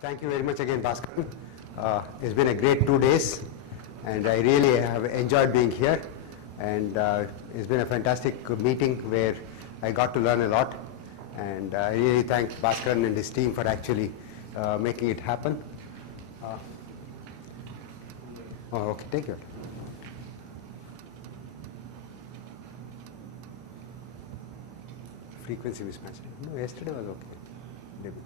Thank you very much again, Bhaskar. It's been a great 2 days, and I really have enjoyed being here. And it's been a fantastic meeting where I got to learn a lot. And I really thank Bhaskar and his team for actually making it happen. Okay, take care. Frequency mismatch. No, yesterday was okay. Maybe.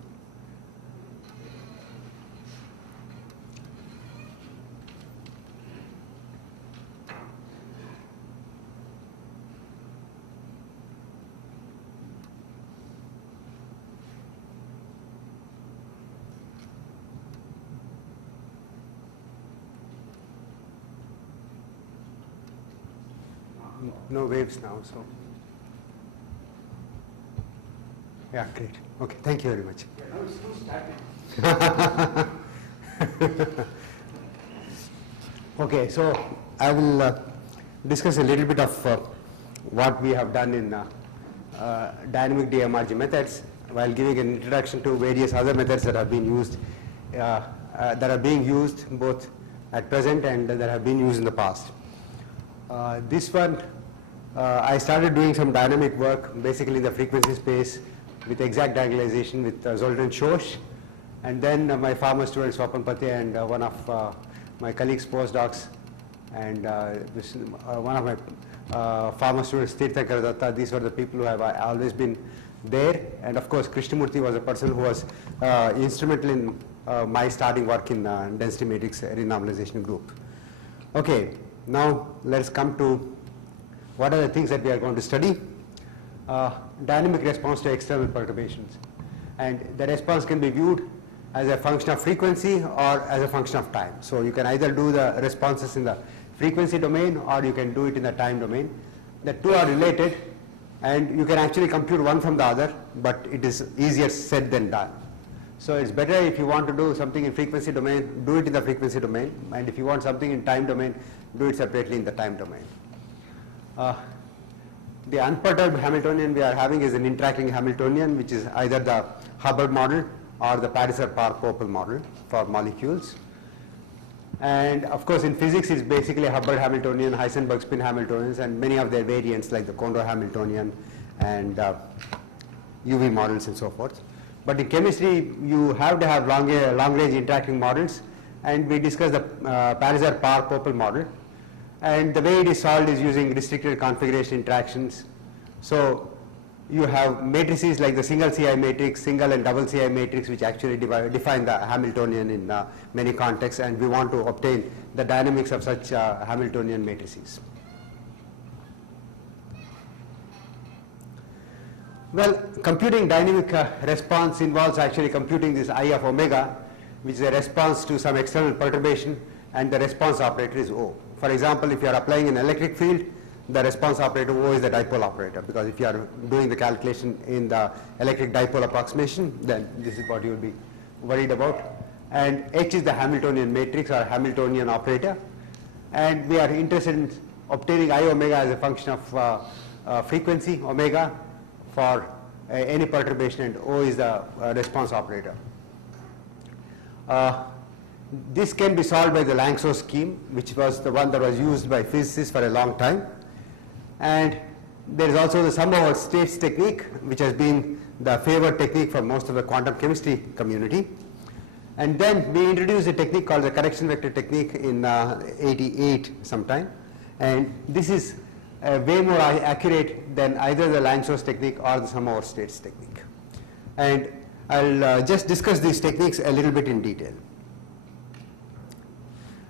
No waves now, so. Yeah, great. Okay, thank you very much. Okay, so I will discuss a little bit of what we have done in dynamic DMRG methods while giving an introduction to various other methods that have been used, that are being used both at present and that have been used in the past. This one, I started doing some dynamic work, basically in the frequency space with exact diagonalization with Zoltan Schoch, and then my former student Swapan Pate and one of my colleagues postdocs and one of my former students Tirthankar Datta. These were the people who have always been there, and of course Krishnamurthy was a person who was instrumental in my starting work in density matrix renormalization group. Okay, now let's come to what are the things that we are going to study. Dynamic response to external perturbations, and the response can be viewed as a function of frequency or as a function of time. So you can either do the responses in the frequency domain or you can do it in the time domain. The two are related, and you can actually compute one from the other, but it is easier said than done. So it's better if you want to do something in frequency domain, do it in the frequency domain, and if you want something in time domain, do it separately in the time domain. The unperturbed Hamiltonian we are having is an interacting Hamiltonian, which is either the Hubbard model or the Pariser-Parr-Pople model for molecules. And of course in physics it's basically Hubbard Hamiltonian, Heisenberg spin Hamiltonians, and many of their variants like the Kondo Hamiltonian and UV models and so forth. But in chemistry you have to have long range interacting models, and we discussed the Pariser-Parr-Pople model. And the way it is solved is using restricted configuration interactions. So you have matrices like the single CI matrix, single and double CI matrix, which actually define the Hamiltonian in many contexts, and we want to obtain the dynamics of such Hamiltonian matrices. Well, computing dynamic response involves actually computing this I of omega, which is a response to some external perturbation, and the response operator is O. For example, if you are applying an electric field, the response operator O is the dipole operator, because if you are doing the calculation in the electric dipole approximation, then this is what you will be worried about. And H is the Hamiltonian matrix or Hamiltonian operator, and we are interested in obtaining I omega as a function of frequency omega for any perturbation, and O is the response operator. This can be solved by the Lanczos scheme, which was the one that was used by physicists for a long time. And there is also the sum over states technique, which has been the favored technique for most of the quantum chemistry community. And then we introduced a technique called the correction vector technique in 88 sometime. And this is way more accurate than either the Lanczos technique or the sum over states technique. And I'll just discuss these techniques a little bit in detail.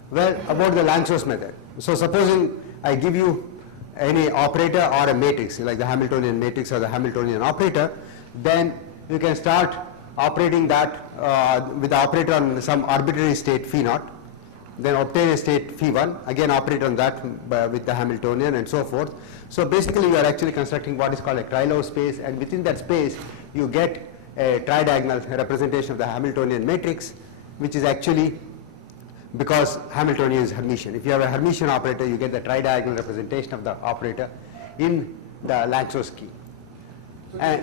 Well, about the Lanczos method. So supposing I give you any operator or a matrix, like the Hamiltonian matrix or the Hamiltonian operator, then you can start operating that with the operator on some arbitrary state phi naught, then obtain a state phi 1, again operate on that with the Hamiltonian and so forth. So basically you are actually constructing what is called a Krylov space, and within that space you get a tridiagonal representation of the Hamiltonian matrix, which is actually because Hamiltonian is Hermitian. If you have a Hermitian operator, you get the tridiagonal representation of the operator in the Lanczos scheme. So and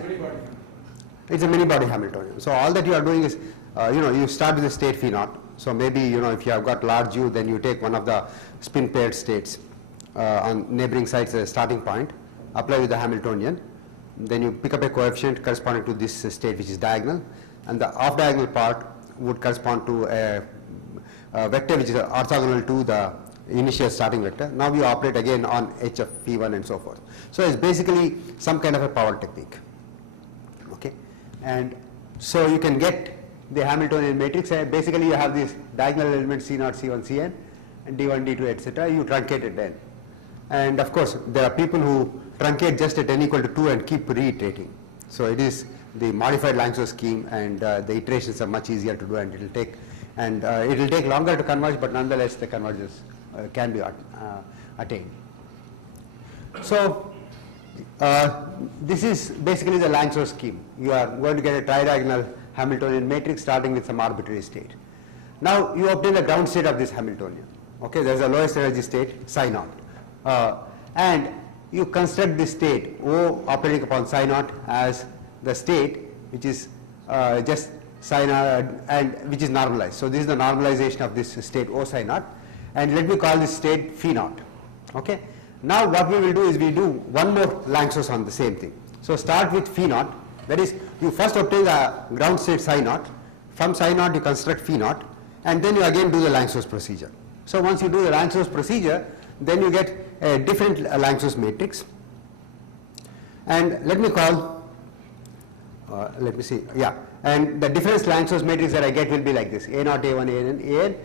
it's a many-body Hamiltonian. So all that you are doing is you start with the state phi naught. So maybe, if you have got large U, then you take one of the spin paired states on neighboring sites as a starting point, apply with the Hamiltonian, then you pick up a coefficient corresponding to this state which is diagonal, and the off diagonal part would correspond to a vector which is orthogonal to the initial starting vector. Now you operate again on H of phi1 and so forth. So it's basically some kind of a power technique. Okay, and so you can get the Hamiltonian matrix. Basically, you have these diagonal elements C0, C1, Cn, and D1, D2, etc. You truncate it then. And of course, there are people who truncate just at n equal to 2 and keep reiterating. So it is the modified Langsos scheme, and the iterations are much easier to do, and it will take longer to converge, but nonetheless the convergence can be attained. So this is basically the Langsos scheme. You are going to get a tridiagonal Hamiltonian matrix starting with some arbitrary state. Now you obtain the ground state of this Hamiltonian. Okay, there is a lowest energy state psi naught, and you construct this state O operating upon psi naught as the state which is just psi naught and which is normalized. So this is the normalization of this state O psi naught, and let me call this state phi naught. Okay. Now what we will do is we do one more Langsos on the same thing. So start with phi naught. That is, you first obtain the ground state psi naught. From psi naught you construct phi naught, and then you again do the Langsos procedure. So once you do the Langsos procedure, then you get a different Langsos matrix. And let me call, let me see, yeah. And the difference Langsos matrix that I get will be like this: A0, A1, AN,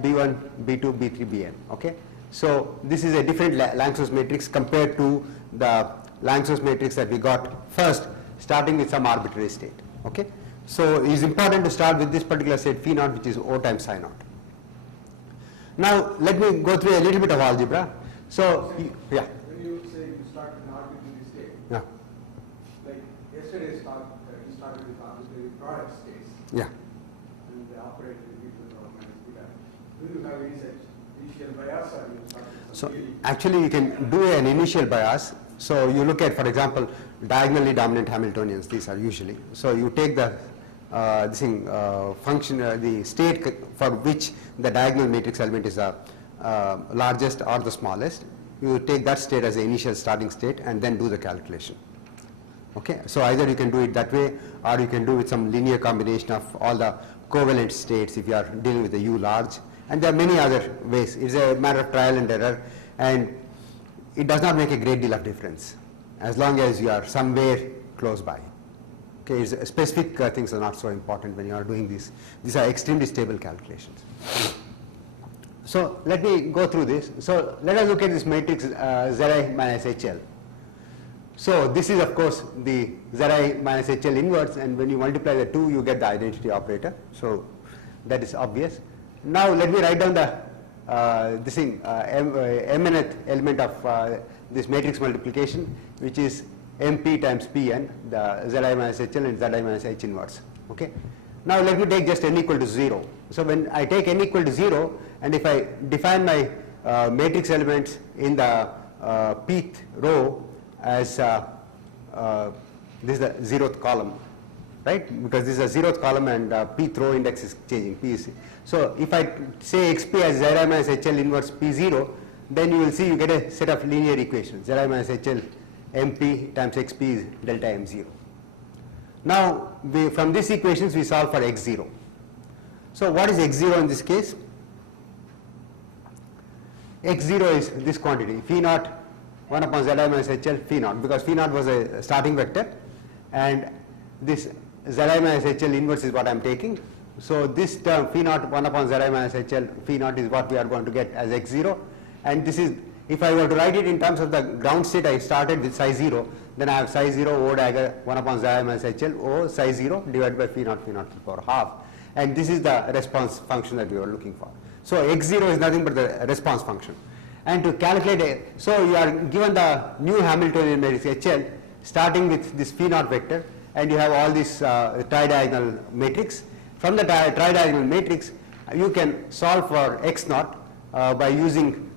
B1, B2, B3, Bn. Okay. So this is a different Langsos matrix compared to the Langsos matrix that we got first, starting with some arbitrary state. Okay. So it is important to start with this particular state phi naught, which is O times psi naught. Now let me go through a little bit of algebra. So yeah. When you say you start with an arbitrary state, Yeah. like yesterday's talk, you started with arbitrary product states. Yeah. And they operate with equal or minus beta. Do you have any such initial bias, or you start with So some theory? actually you can do an initial bias. So you look at, for example, diagonally dominant Hamiltonians. These are usually. So you take the function, the state for which the diagonal matrix element is the largest or the smallest. You take that state as the initial starting state and then do the calculation. Okay. So either you can do it that way, or you can do with some linear combination of all the covalent states if you are dealing with the U large. And there are many other ways. It's a matter of trial and error, and it does not make a great deal of difference as long as you are somewhere close by. Okay, specific things are not so important when you are doing this. These are extremely stable calculations. So let me go through this. So let us look at this matrix Zi minus HL. So this is of course the Zi minus HL inverse, and when you multiply the two you get the identity operator. So that is obvious. Now let me write down the mnth element of this matrix multiplication, which is MP times Pn, the Zi minus HL and Zi minus H inverse. Okay. Now let me take just n equal to 0. So when I take n equal to 0, and if I define my matrix elements in the pth row as this is the 0th column, right? Because this is a 0th column and pth row index is changing, P is. So if I say xp as Zi minus HL inverse P0, then you will see you get a set of linear equations. Zi minus HL MP times xp is delta M0. Now from these equations we solve for x0. So what is x0 in this case? x0 is this quantity phi naught 1 upon Zi minus HL phi naught, because phi naught was a starting vector, and this Zi minus HL inverse is what I am taking. So this term phi naught 1 upon Zi minus HL phi naught is what we are going to get as x0, and this is, if I were to write it in terms of the ground state, I started with psi 0, then I have psi 0 O dagger 1 upon Zi minus HL O psi 0 divided by phi naught to the power half, and this is the response function that we were looking for. So x0 is nothing but the response function. And to calculate so you are given the new Hamiltonian matrix HL starting with this phi naught vector, and you have all this tridiagonal matrix. From the tridiagonal matrix you can solve for x naught by using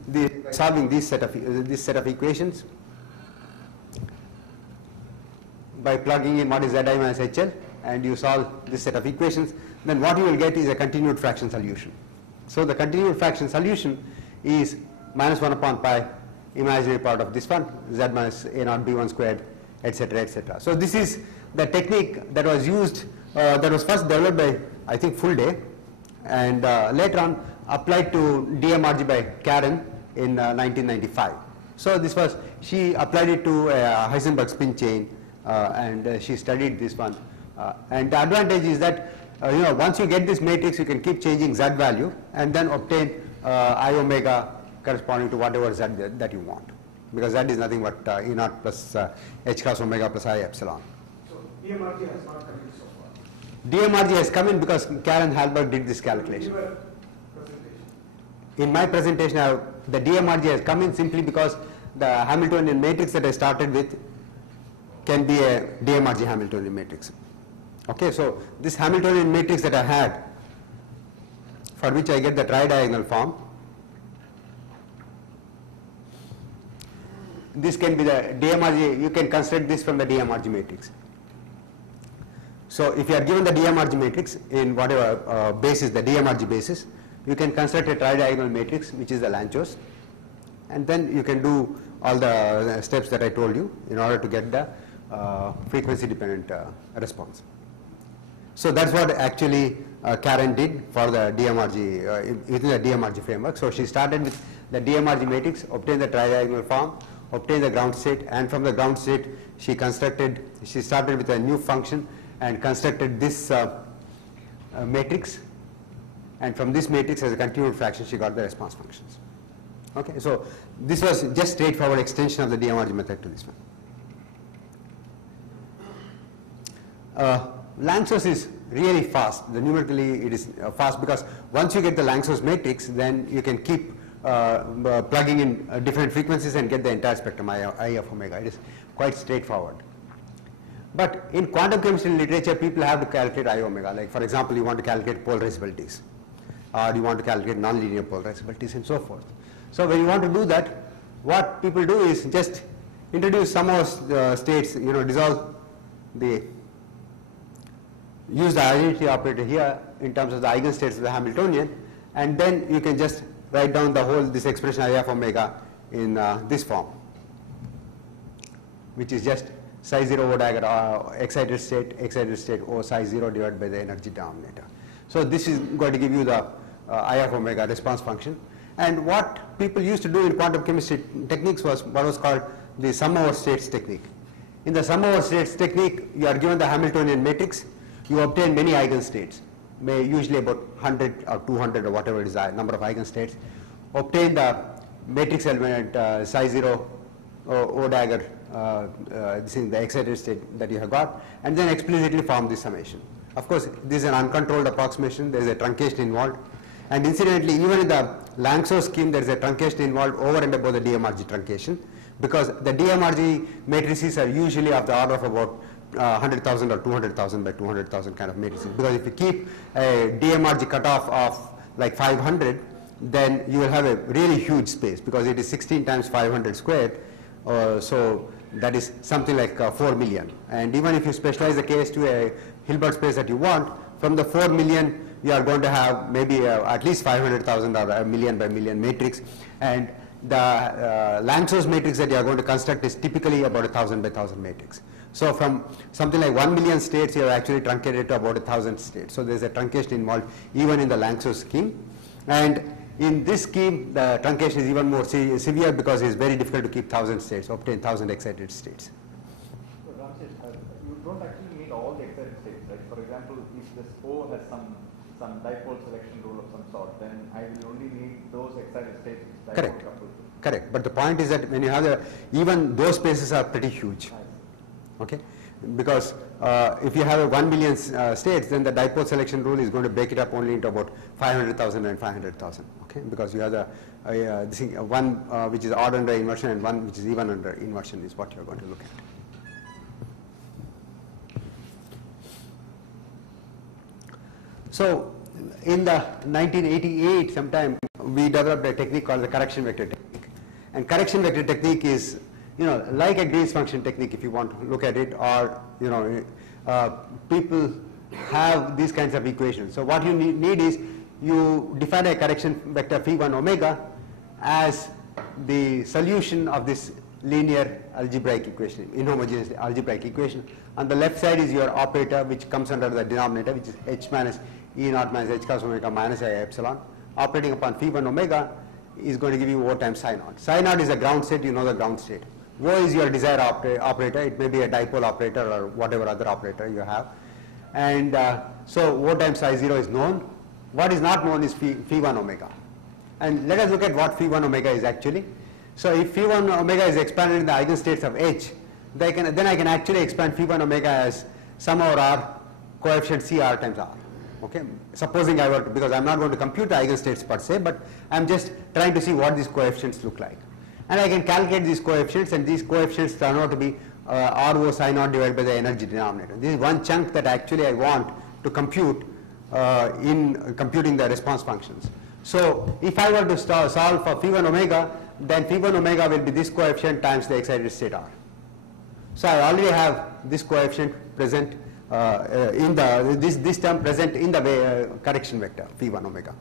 solving this set of equations, by plugging in what is Zi minus HL, and you solve this set of equations. then what you will get is a continued fraction solution. So the continued fraction solution is minus 1 upon pi imaginary part of this one, z minus a naught b1 squared, etc., etc. So this is the technique that was used, that was first developed by, I think, Full-Day, and later on applied to DMRG by Karen in 1995. So this was, she applied it to Heisenberg spin chain, and she studied this one. And the advantage is that once you get this matrix, you can keep changing z value and then obtain I omega corresponding to whatever z that you want, because z is nothing but E naught plus h cross omega plus I epsilon. So DMRG has not come in so far. DMRG has come in because Karen Hallberg did this calculation. In your presentation. In my presentation, the DMRG has come in simply because the Hamiltonian matrix that I started with can be a DMRG Hamiltonian matrix. Okay, so this Hamiltonian matrix that I had, for which I get the tridiagonal form, this can be the DMRG, you can construct this from the DMRG matrix. So if you are given the DMRG matrix in whatever basis, the DMRG basis, you can construct a tridiagonal matrix, which is the Lanczos, and then you can do all the steps that I told you in order to get the frequency dependent response. So that's what actually Karen did for the DMRG, within the DMRG framework. So she started with the DMRG matrix, obtained the tridiagonal form, obtained the ground state, and from the ground state she started with a new function and constructed this matrix, and from this matrix as a continued fraction she got the response functions. Okay, so this was just straightforward extension of the DMRG method to this one. Lanczos is really fast. Numerically it is fast because once you get the Lanczos matrix, then you can keep plugging in different frequencies and get the entire spectrum I of omega. It is quite straightforward. But in quantum chemistry literature, people have to calculate I omega. Like for example, you want to calculate polarizabilities, or you want to calculate nonlinear polarizabilities and so forth. So when you want to do that, what people do is just introduce some of states, dissolve the, use the identity operator here in terms of the eigenstates of the Hamiltonian, and then you can just write down the whole, this expression I of omega in this form, which is just psi 0 O dagger excited state O psi 0 divided by the energy denominator. So this is going to give you the I of omega response function. And what people used to do in quantum chemistry techniques was what was called the sum over states technique. In the sum over states technique, you are given the Hamiltonian matrix, you obtain many eigenstates, usually about 100 or 200 or whatever it is the number of eigenstates, obtain the matrix element psi 0 O dagger, this is the excited state that you have got, and then explicitly form this summation. Of course, this is an uncontrolled approximation, there is a truncation involved, and incidentally even in the Lanczos scheme there is a truncation involved over and above the DMRG truncation, because the DMRG matrices are usually of the order of about 100,000 or 200,000 by 200,000 kind of matrices, because if you keep a DMRG cutoff of like 500, then you will have a really huge space, because it is 16 times 500 squared, so that is something like 4 million. And even if you specialize the case to a Hilbert space that you want, from the 4 million you are going to have maybe at least 500,000 or a million by million matrix, and the Lanczos matrix that you are going to construct is typically about 1,000 by 1,000 matrix. So from something like 1 million states, you have actually truncated to about 1,000 states. So there is a truncation involved even in the Lanczos scheme. And in this scheme, the truncation is even more severe because it is very difficult to keep 1,000 states, obtain 1,000 excited states. So Ramses, you don't actually need all the excited states, right? For example, if this O has some dipole selection rule of some sort, then I will only need those excited states which dipole Correct. coupled. Correct. But the point is that when you have even those spaces are pretty huge. Okay, because if you have a 1 million states, then the dipole selection rule is going to break it up only into about 500,000 and 500,000. Okay, because you have the one which is odd under inversion and one which is even under inversion is what you are going to look at. So in the 1988 sometime we developed a technique called the correction vector technique, and correction vector technique is like a Green's function technique if you want to look at it, or people have these kinds of equations. So what you need is you define a correction vector phi1 omega as the solution of this linear algebraic equation, inhomogeneous algebraic equation. On the left side is your operator, which comes under the denominator, which is h minus E naught minus h cos omega minus I epsilon. Operating upon phi1 omega is going to give you O times psi naught. Psi naught is a ground state, you know the ground state. Rho is your desired operator, it may be a dipole operator or whatever other operator you have. And so O times psi 0 is known. What is not known is phi1 omega. And let us look at what phi1 omega is actually. So if phi1 omega is expanded in the eigenstates of H, then I can actually expand phi1 omega as sum over R coefficient CR times R. Okay, supposing I were to, because I'm not going to compute the eigenstates per se, but I'm just trying to see what these coefficients look like. And I can calculate these coefficients, and these coefficients turn out to be RO psi naught divided by the energy denominator. This is one chunk that actually I want to compute in computing the response functions. So if I were to solve for phi1 omega, then phi1 omega will be this coefficient times the excited state R. So I already have this coefficient present in the this term present in the correction vector phi1 omega.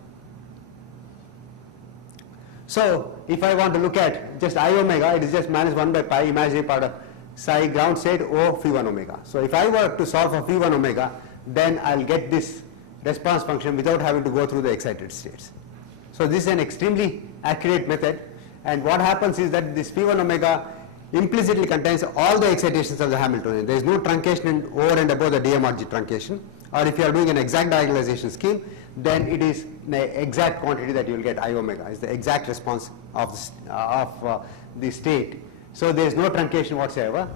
So if I want to look at just I omega, it is just minus 1 by pi imaginary part of psi ground state O phi1 omega. So if I were to solve for phi1 omega, then I'll get this response function without having to go through the excited states. So this is an extremely accurate method, and what happens is that this phi1 omega implicitly contains all the excitations of the Hamiltonian. There is no truncation over and above the DMRG truncation, or if you are doing an exact diagonalization scheme, then it is the exact quantity that you will get I omega, is the exact response of the state. So there is no truncation whatsoever.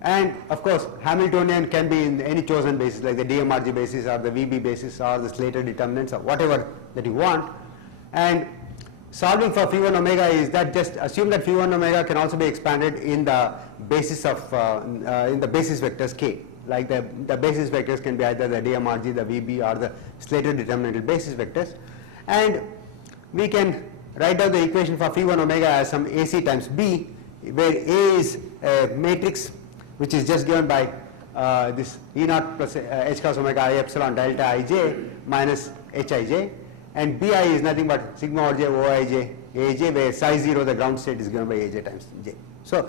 And of course Hamiltonian can be in any chosen basis, like the DMRG basis or the VB basis or the Slater determinants or whatever that you want. And solving for phi1 omega is that just assume that phi1 omega can also be expanded in the basis of in the basis vectors K. Like the basis vectors can be either the DMRG, the VB, or the Slater determinantal basis vectors. And we can write down the equation for phi1 omega as some AC times B, where A is a matrix which is just given by this E naught plus h cos omega I epsilon delta ij minus hij, and Bi is nothing but sigma or j Oij Aj, where psi 0 the ground state is given by Aj times j. So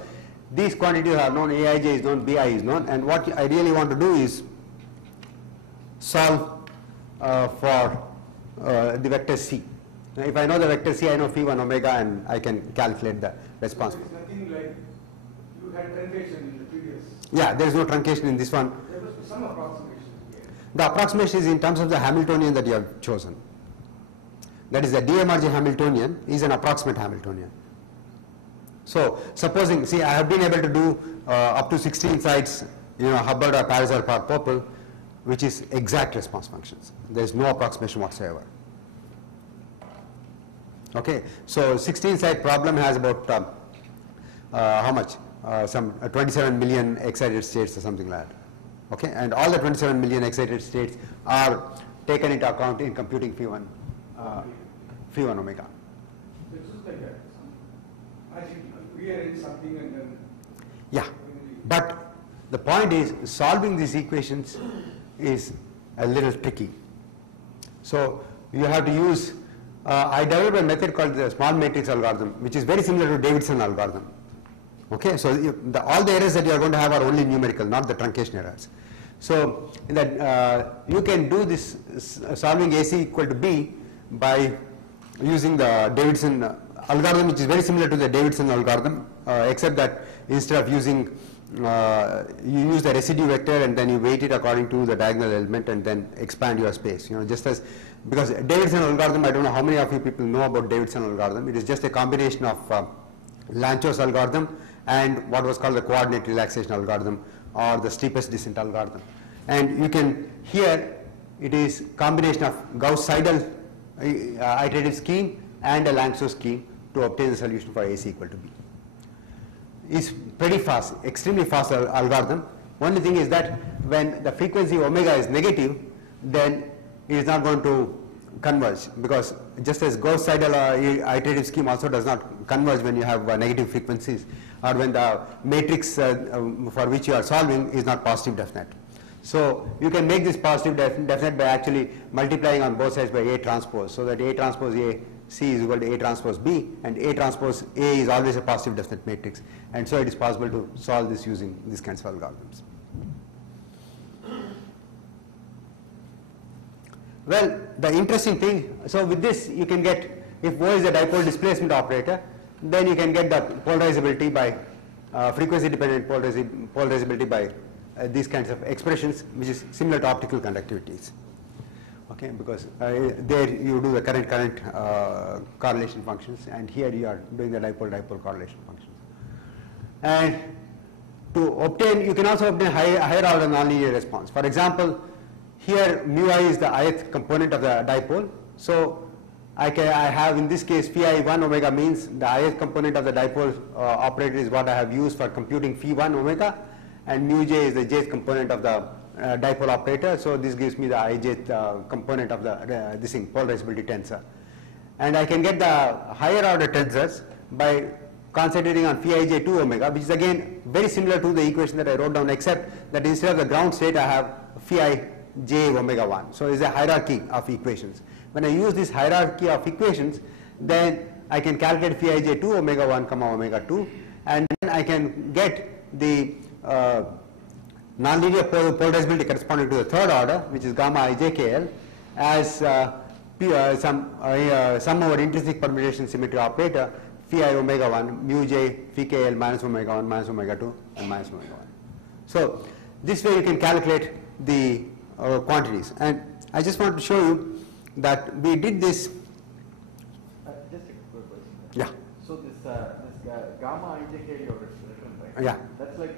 these quantities are known, Aij is known, Bi is known, and what I really want to do is solve for the vector C. Now, if I know the vector C, I know phi1 omega, and I can calculate the response. So it's nothing like you had truncation in the previous. Yeah, there is no truncation in this one. There must be some approximation here. The approximation is in terms of the Hamiltonian that you have chosen. That is, the DMRG Hamiltonian is an approximate Hamiltonian. So supposing, see, I have been able to do up to 16 sites, Hubbard or Paris or Popple, which is exact response functions. There is no approximation whatsoever. Okay, so 16 site problem has about how much? Some 27 million excited states or something like that. Okay, and all the 27 million excited states are taken into account in computing phi1 omega. This is like that. Magic, rearrange something and then. Yeah, but the point is solving these equations is a little tricky. So you have to use, I developed a method called the small matrix algorithm, which is very similar to Davidson algorithm. Okay, so all the errors that you are going to have are only numerical, not the truncation errors. So in that you can do this solving AC equal to B by using the Davidson algorithm, which is very similar to the Davidson algorithm, except that instead of using you use the residue vector and then you weight it according to the diagonal element and then expand your space. Just as, because Davidson algorithm, I don't know how many of you people know about Davidson algorithm. It is just a combination of Lanchos algorithm and what was called the coordinate relaxation algorithm or the steepest descent algorithm. And you can, here it is combination of Gauss-Seidel iterative scheme and a Lanchos scheme to obtain the solution for AC equal to B. It's pretty fast, extremely fast algorithm. Only thing is that when the frequency omega is negative, then it is not going to converge, because just as Gauss-Seidel iterative scheme also does not converge when you have negative frequencies, or when the matrix for which you are solving is not positive definite. So you can make this positive definite by actually multiplying on both sides by A transpose, so that A transpose A C is equal to A transpose B, and A transpose A is always a positive definite matrix, and so it is possible to solve this using these kinds of algorithms. Well, the interesting thing, so with this you can get, if O is the dipole displacement operator, then you can get the polarizability by frequency dependent polarizability by these kinds of expressions, which is similar to optical conductivities. Okay, because there you do the current correlation functions, and here you are doing the dipole correlation functions. And to obtain, you can also obtain higher order nonlinear response. For example, here mu I is the ith component of the dipole, so I have in this case phi 1 omega means the ith component of the dipole operator is what I have used for computing phi 1 omega, and mu j is the jth component of the dipole operator, so this gives me the ijth component of the this thing, polarizability tensor. And I can get the higher order tensors by concentrating on phi ij 2 omega, which is again very similar to the equation that I wrote down, except that instead of the ground state I have phi j omega 1. So it's a hierarchy of equations. When I use this hierarchy of equations, then I can calculate phi j 2 omega 1 comma omega 2, and then I can get the nonlinear polarizability corresponding to the third order, which is gamma ijkl, as sum over intrinsic permutation symmetry operator phi omega 1 mu j phi kl minus omega 1 minus omega 2 and minus omega 1. So this way you can calculate the quantities, and I just want to show you that we did this. Just a quick question. Yeah. So this gamma ijk you have written, right? Yeah. That's like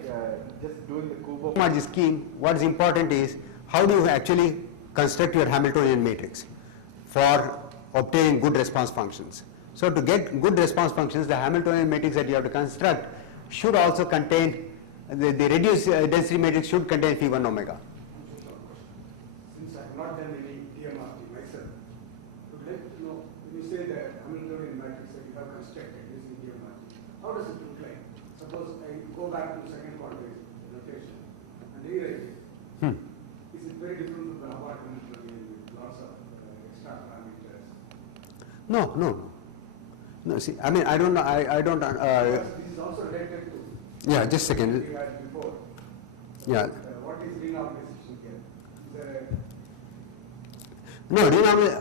just doing the Kubo. Homology scheme, what is important is how do you actually construct your Hamiltonian matrix for obtaining good response functions. So to get good response functions, the Hamiltonian matrix that you have to construct should also contain, the reduced density matrix should contain phi 1 omega. Since I have not done any DMRT myself, would like to know, when you say that Hamiltonian matrix that you have constructed using DMRT, how does it look like? Suppose I go back to second quantized notation and rewrite it. Is it very different from the Hubbard Hamiltonian with lots of extra parameters? No, see, I mean, I don't know, I don't, Because this is also related to yeah, just a second. we had before. Yeah. What is renormalization here? Is there a No,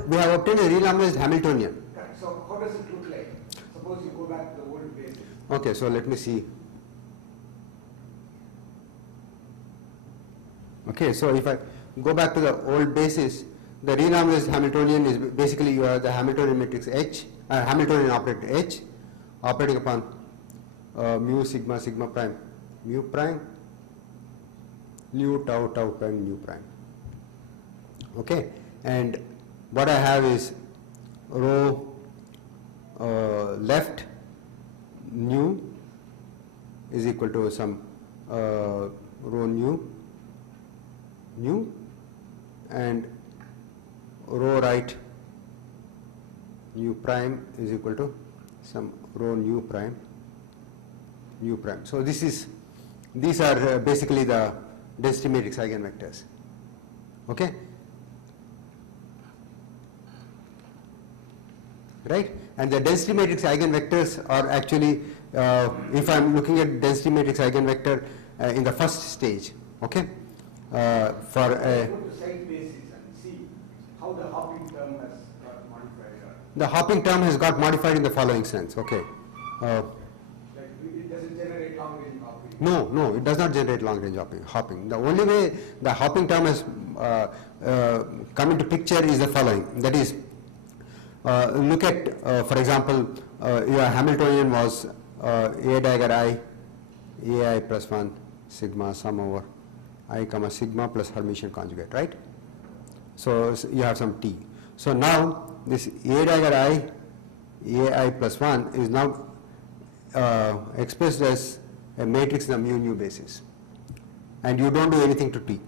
we have obtained a renormalized Hamiltonian. correct. So how does it look like? Suppose you go back to the old basis. Okay, so let me see. Okay, so if I go back to the old basis, the renormalized Hamiltonian is basically you have the Hamiltonian matrix H, Hamiltonian operator H, operating upon mu sigma sigma prime mu prime, nu tau tau prime nu prime. Okay, and what I have is rho left nu is equal to some rho nu and rho right nu prime is equal to some rho nu prime. So these are basically the density matrix eigenvectors. Okay, right? And the density matrix eigenvectors are actually, if I am looking at density matrix eigenvector in the first stage, okay, for a Go to side basis and see how the hopping term has got modified. the hopping term has got modified in the following sense. Okay, Like it doesn't generate long range hopping. no, it does not generate long range hopping. The only way the hopping term has come into picture is the following. That is, look at, for example, your Hamiltonian was A dagger I, AI plus 1 sigma sum over I comma sigma plus Hermitian conjugate, right? So you have some T. So now this A dagger I, AI plus 1 is now expressed as a matrix in a mu nu basis, and you don't do anything to T.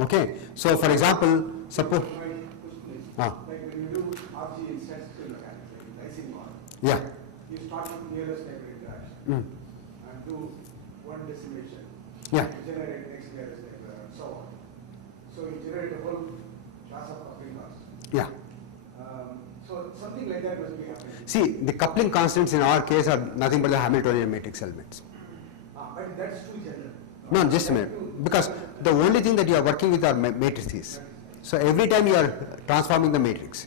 Okay, so for example, suppose, My question is, Ah. like when you do RG in statistical mechanics, like Ising model, yeah, you start with nearest degree interaction mm, and do one decimation. Yeah. You generate next layer is like so on. So you generate a whole class of coupling constants. Yeah. So something like that must be happening. See, the coupling constants in our case are nothing but the Hamiltonian matrix elements. But that's too general. No, just a minute. Because the only thing that you are working with are matrices. So every time you are transforming the matrix.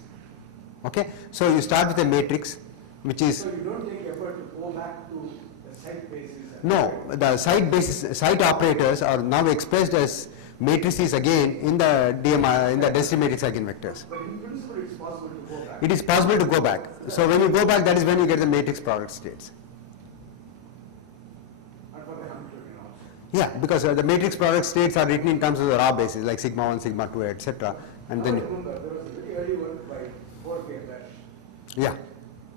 Okay? So you start with a matrix which is. So you don't take effort to go back to the site basis. No, the site operators are now expressed as matrices again in the DMR, in the density matrix eigenvectors. But in principle, it's possible to go back. It is possible to go back. So when you go back, that is when you get the matrix product states. And for the Hamiltonian also. Yeah, because the matrix product states are written in terms of the raw basis, like sigma 1, sigma 2, etc. And I then, remember there was a very early work by Jorge Bash. yeah,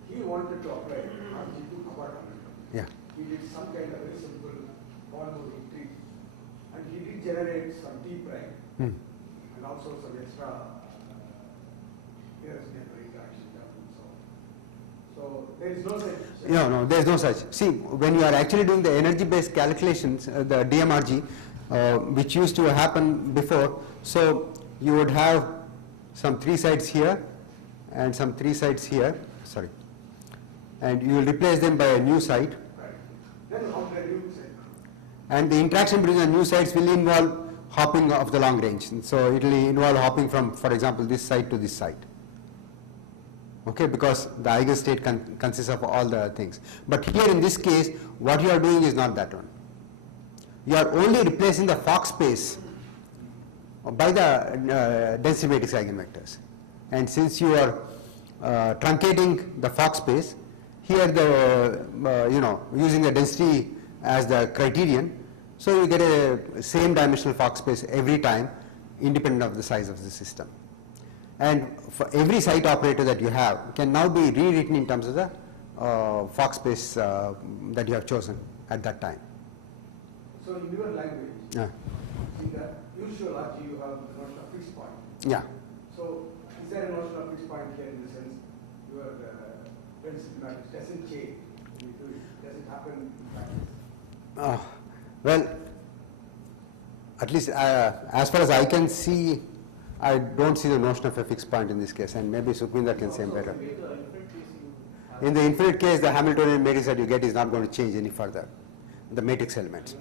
He wanted to apply RG to Hubbard Hamilton. yeah, He did some kind of very simple bond moving tree. And he did generate some T prime hmm. and also some extra pairs neighbor interaction term and so on. So there is no such. No, there is no such. See, when you are actually doing the energy-based calculations, the DMRG, which used to happen before, so you would have some 3 sides here and some 3 sides here, sorry, and you will replace them by a new site, Right. Then how can you say? and the interaction between the new sites will involve hopping of the long range. And so it will involve hopping from, for example, this site to this site. Okay, because the eigenstate consists of all the things. But here in this case, what you are doing is not that one. You are only replacing the Fock space by the density matrix eigenvectors. And since you are truncating the Fock space, here the using the density as the criterion, so you get a same dimensional Fock space every time, independent of the size of the system. And for every site operator that you have can now be rewritten in terms of the Fock space that you have chosen at that time. So in your language, Yeah. in the usual RG you have the notion of fixed point. Yeah. So is there a notion of fixed point here in the sense your density matrix doesn't change when you do it? Does it happen in practice? Well, at least as far as I can see, I don't see the notion of a fixed point in this case, and maybe Sukhvinder can say better. In the infinite case, the Hamiltonian matrix that you get is not going to change any further, the matrix elements.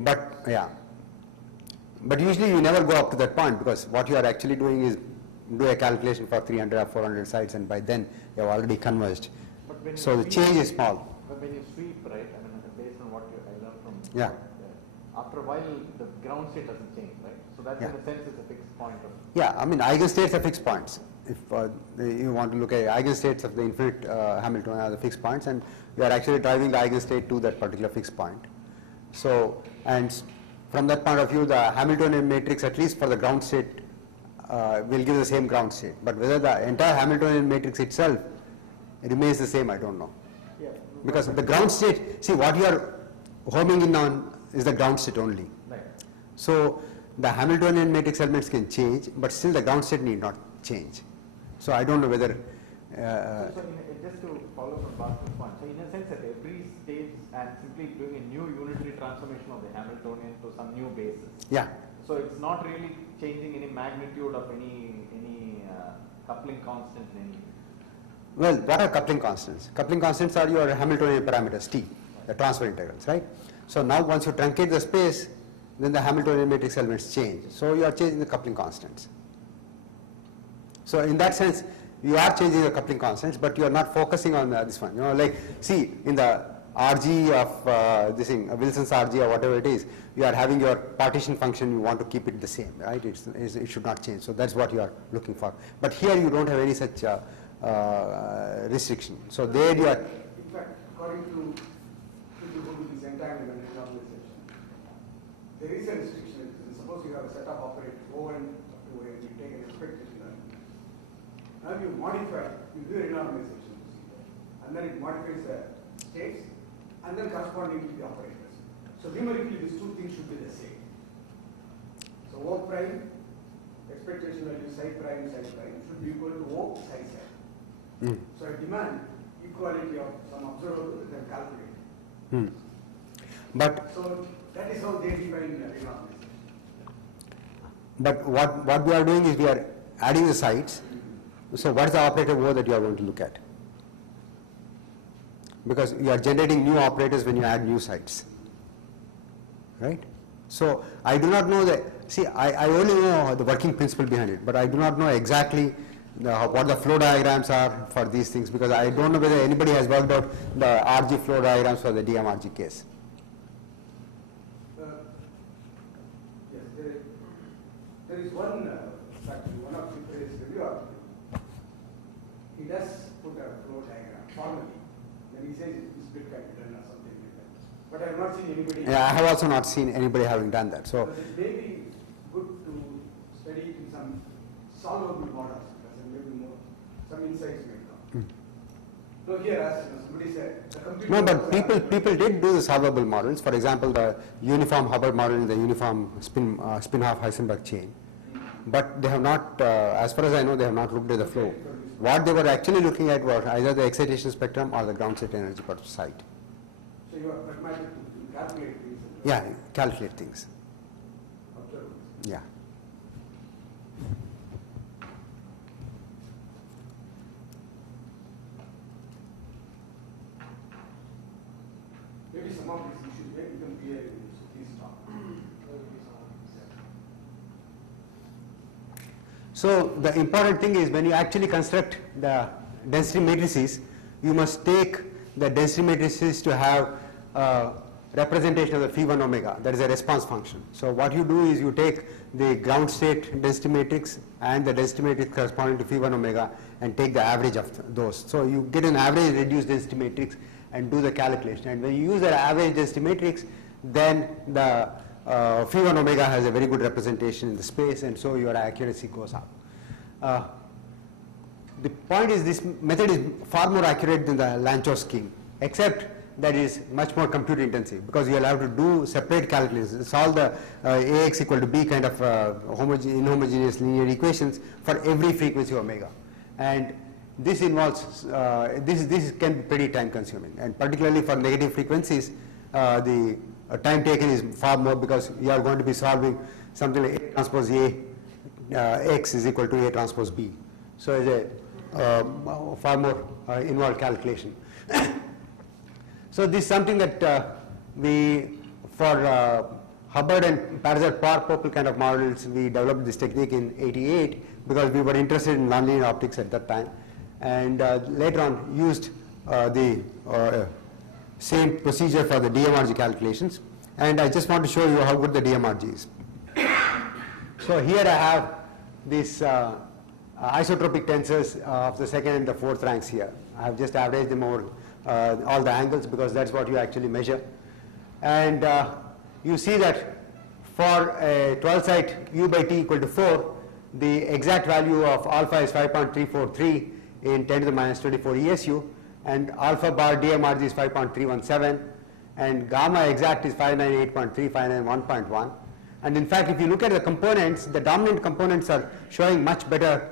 But yeah, but usually you never go up to that point, because what you are actually doing is do a calculation for 300 or 400 sites, and by then you have already converged. But when So you the sweep- change is small. But when you sweep, right, I mean, based on what I learned from Yeah. after a while, the ground state doesn't change, right? So that Yeah. in a sense is a fixed point of. Yeah, I mean, eigenstates are fixed points. If you want to look at eigenstates of the infinite Hamiltonian are the fixed points, and you are actually driving the eigenstate to that particular fixed point. So, and from that point of view, the Hamiltonian matrix, at least for the ground state, will give the same ground state. But whether the entire Hamiltonian matrix itself remains the same, I don't know. Yeah. Because the ground state, see, what you are homing in on is the ground state only. Right. So the Hamiltonian matrix elements can change, but still the ground state need not change. So I don't know whether. So just to follow from Bhaskara's point, so in a sense at every stage and simply doing a new unitary transformation of the Hamiltonian to some new basis. Yeah. So it's not really changing any magnitude of any coupling constants in. Well, what are coupling constants? Coupling constants are your Hamiltonian parameters T, the transfer integrals, right? So now once you truncate the space, then the Hamiltonian matrix elements change. So you are changing the coupling constants. So in that sense, you are changing the coupling constants, but you are not focusing on this one. You know, like see in the RG of this thing, Wilson's RG or whatever it is, you are having your partition function. You want to keep it the same, right? It should not change. So that's what you are looking for. But here you don't have any such restriction. So there you are. In fact, according to people who do this entanglement and normalization, there is a restriction. Suppose you have a set of operators O and up to A, you take an expectation value. Now you modify, you do a renormalization procedure, and then it modifies the states, and then corresponding to the operators. So numerically, these two things should be the same. So O prime, expectation value psi prime should be equal to O psi psi. So I demand equality of some observable and then calculate. But So That is how they define renormalization. But what we are doing is we are adding the sites. So what is the operator O that you are going to look at? Because you are generating new operators when you add new sites, right? So I do not know I only know the working principle behind it, but I do not know exactly what the flow diagrams are for these things, because I don't know whether anybody has worked out the RG flow diagrams for the DMRG case. Yes, there is one factor, one of the review article. He does put a flow diagram formally. Then he says this bit can be done or something like that. But I have not seen anybody. Yeah, I have also not seen anybody having done that. So it may be good to study it in some solvable models, because there may be more, some insights may come. So here, as somebody said, the computer. no, but people did do the solvable models. For example, the uniform Hubbard model in the uniform spin-half Heisenberg chain. But they have not, as far as I know, they have not looked at the flow. What they were actually looking at was either the excitation spectrum or the ground state energy per site. So you are pragmatic to calculate things. Yeah, calculate things. Observe. Yeah. Maybe some of these issues may become clear in this talk. So the important thing is when you actually construct the density matrices, you must take the density matrices to have representation of the phi 1 omega, that is a response function. So what you do is you take the ground state density matrix and the density matrix corresponding to phi 1 omega and take the average of those. So you get an average reduced density matrix and do the calculation. And when you use the average density matrix, then the phi 1 omega has a very good representation in the space, and so your accuracy goes up. The point is this method is far more accurate than the Lanczos scheme, except that is much more compute intensive, because you will have to do separate calculations, solve the Ax equal to b kind of inhomogeneous linear equations for every frequency omega. And this involves, this can be pretty time consuming, and particularly for negative frequencies, the time taken is far more, because you are going to be solving something like A transpose A x is equal to A transpose B. So it's a far more involved calculation. So this is something that we, for Hubbard and Parasite-Parr-Pople kind of models, we developed this technique in '88 because we were interested in nonlinear optics at that time, and later on used the same procedure for the DMRG calculations. And I just want to show you how good the DMRG is. So here I have these isotropic tensors of the second and the fourth ranks here. I have just averaged them over all the angles, because that's what you actually measure. And you see that for a 12-site u by t equal to 4, the exact value of alpha is 5.343 in 10 to the minus 24 ESU, and alpha bar DMRG is 5.317, and gamma exact is 598.3, 591.1. And in fact, if you look at the components, the dominant components are showing much better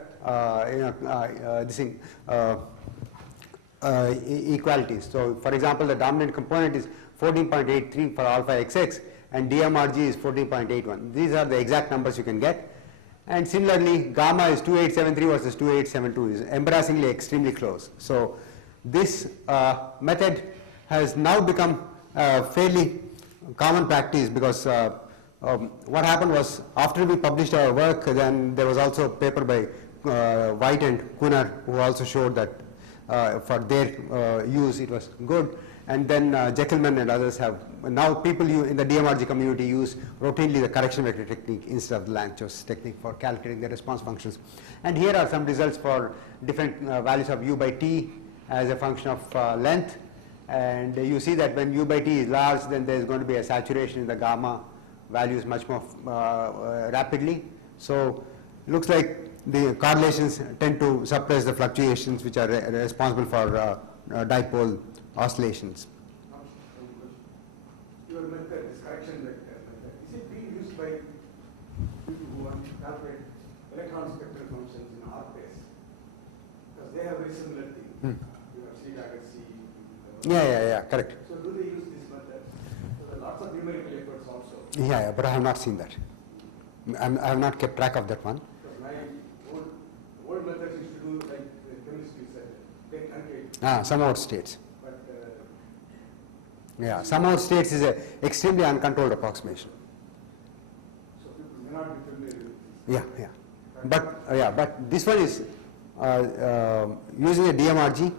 equalities. So for example, the dominant component is 14.83 for alpha XX, and DMRG is 14.81. These are the exact numbers you can get. And similarly, gamma is 2873 versus 2872 is embarrassingly extremely close. So this method has now become fairly common practice, because what happened was, after we published our work, then there was also a paper by White and Kuhner, who also showed that for their use it was good. And then Jeckelman and others have, now people in the DMRG community use routinely the correction vector technique instead of the Lanczos technique for calculating the response functions. And here are some results for different values of u by t as a function of length. And you see that when u by t is large, then there is going to be a saturation in the gamma values much more rapidly. So it looks like the correlations tend to suppress the fluctuations which are responsible for dipole oscillations. Your method, this correction vector method, is it being used by people who want to calculate electron spectral functions in R-space? Because they have very similar thing. You have C dagger C. Yeah, correct. So do they use this method? So there are lots of numerical efforts also Yeah, but I have not seen that. I have not kept track of that one. Because my old methods used to do like the chemistry said, take uncaged. Some out states. But Yeah, some out states is a extremely uncontrolled approximation. so people may not be familiar with this. Yeah. But this one is using a DMRG.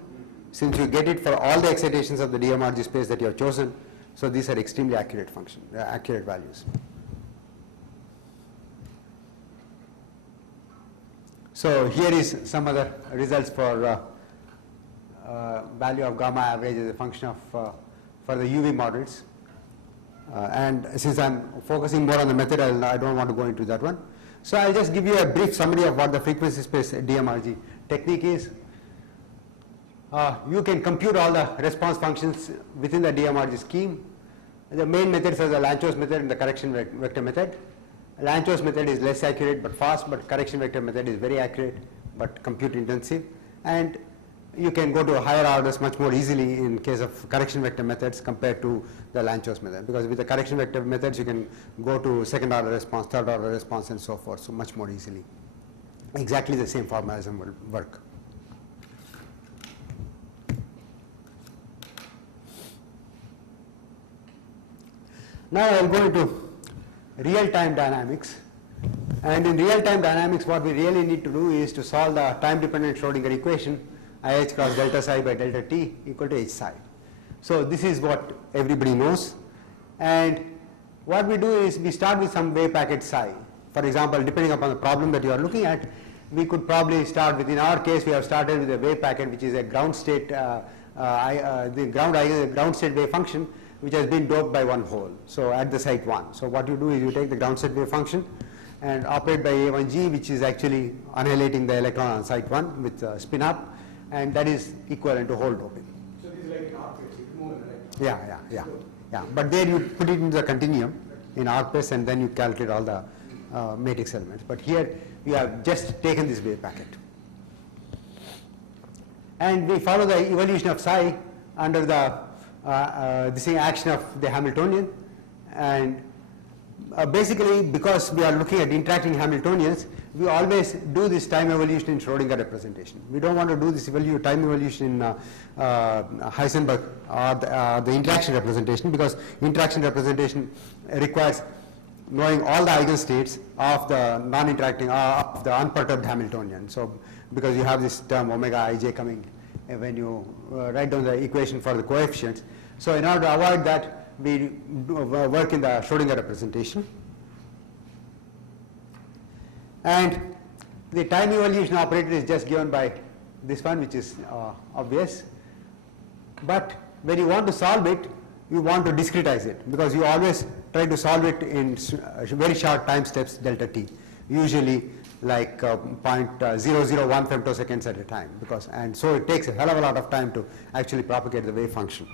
Since you get it for all the excitations of the DMRG space that you have chosen, so these are extremely accurate accurate values. So here is some other results for value of gamma average as a function of for the UV models. And since I'm focusing more on the method, I don't want to go into that one. So I'll just give you a brief summary of what the frequency space DMRG technique is. You can compute all the response functions within the DMRG scheme. The main methods are the Lanczos method and the correction vector method. Lanczos method is less accurate but fast, but correction vector method is very accurate but compute intensive. And you can go to higher orders much more easily in case of correction vector methods compared to the Lanczos method, because with the correction vector methods you can go to second order response, third order response and so forth, so much more easily. Exactly the same formalism will work. Now I will go into real-time dynamics, and in real-time dynamics what we really need to do is to solve the time-dependent Schrodinger equation IH cross delta psi by delta t equal to H psi. So this is what everybody knows, and what we do is we start with some wave packet psi. For example, depending upon the problem that you are looking at, we could probably start with, in our case we have started with a wave packet which is a ground state, the ground state wave function which has been doped by one hole, so at the site 1. So what you do is you take the ground state wave function and operate by A1G, which is actually annihilating the electron on site 1 with spin up, and that is equivalent to hole doping. So this is like an arc phase, you remove an electron. Yeah. But there you put it into the continuum in ArcPace and then you calculate all the matrix elements. But here you have just taken this wave packet. And we follow the evolution of psi under the this action of the Hamiltonian, and basically because we are looking at interacting Hamiltonians, we always do this time evolution in Schrodinger representation. We don't want to do this time evolution in Heisenberg or the interaction representation, because interaction representation requires knowing all the eigenstates of the non-interacting, of the unperturbed Hamiltonian. So because you have this term omega ij coming when you write down the equation for the coefficients. So in order to avoid that, we work in the Schrodinger representation. And the time evolution operator is just given by this one, which is obvious. But when you want to solve it, you want to discretize it, because you always try to solve it in very short time steps delta t, usually like 0.001 femtoseconds at a time, and so it takes a hell of a lot of time to actually propagate the wave function.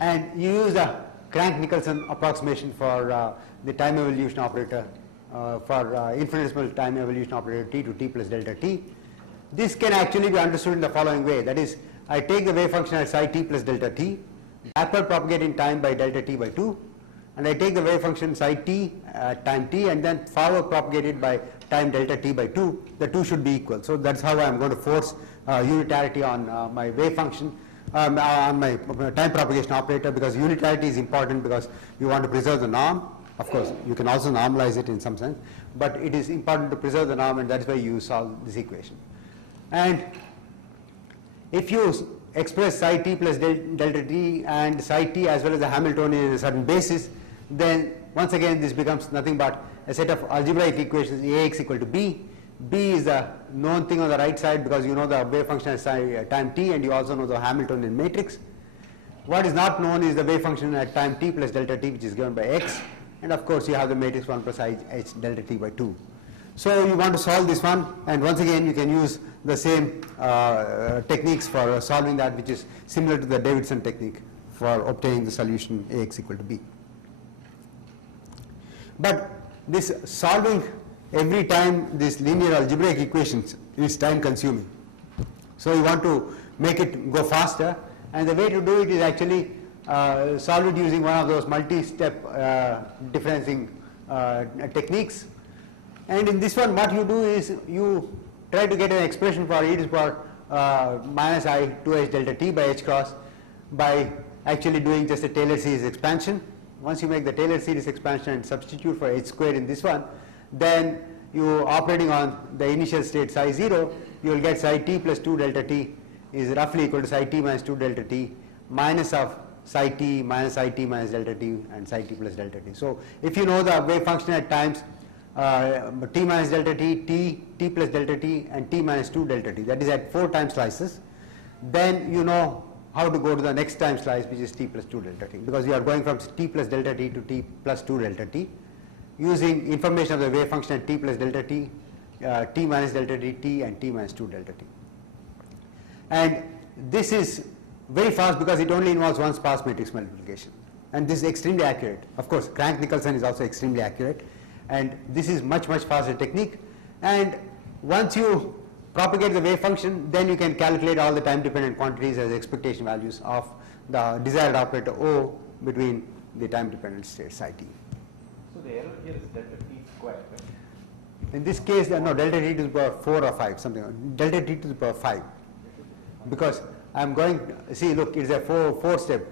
And you use the Crank-Nicholson approximation for the time evolution operator, for infinitesimal time evolution operator t to t plus delta t. This can actually be understood in the following way, that is, I take the wave function at psi t plus delta t, backward propagate in time by delta t by 2, and I take the wave function psi t at time t and then forward propagate it by time delta t by 2. The two should be equal. So that's how I'm going to force unitarity on my wave function, on my time propagation operator, because unitarity is important because you want to preserve the norm. Of course, you can also normalize it in some sense, but it is important to preserve the norm, and that's why you solve this equation. And if you express psi t plus delta t and psi t as well as the Hamiltonian in a certain basis, then once again this becomes nothing but a set of algebraic equations Ax equal to b. B is the known thing on the right side because you know the wave function at time t and you also know the Hamiltonian matrix. What is not known is the wave function at time t plus delta t, which is given by x, and of course you have the matrix 1 plus I h delta t by 2. So you want to solve this one, and once again you can use the same techniques for solving that, which is similar to the Davidson technique for obtaining the solution Ax equal to b. But this solving every time these linear algebraic equations is time consuming. So you want to make it go faster, and the way to do it is actually solve it using one of those multi-step differencing techniques. And in this one, what you do is you try to get an expression for e to the power minus I 2h delta t by h cross by actually doing just a Taylor series expansion. Once you make the Taylor series expansion and substitute for h squared in this one, then you operating on the initial state psi 0, you will get psi t plus 2 delta t is roughly equal to psi t minus 2 delta t minus of psi t minus psi t minus delta t and psi t plus delta t. So if you know the wave function at times t minus delta t, t plus delta t and t minus 2 delta t, that is at 4 time slices, then you know how to go to the next time slice, which is t plus 2 delta t, because you are going from t plus delta t to t plus 2 delta t using information of the wave function at t plus delta t, t minus delta t, and t minus 2 delta t. And this is very fast because it only involves one sparse matrix multiplication, and this is extremely accurate. Of course, Crank-Nicolson is also extremely accurate, and this is much faster technique. And once you propagate the wave function, then you can calculate all the time dependent quantities as expectation values of the desired operator O between the time dependent states psi t. So the error here is delta t squared, right? In this case, no, delta t to the power 4 or 5, something, delta t to the power 5, because I am going, see, look, it's a 4 step,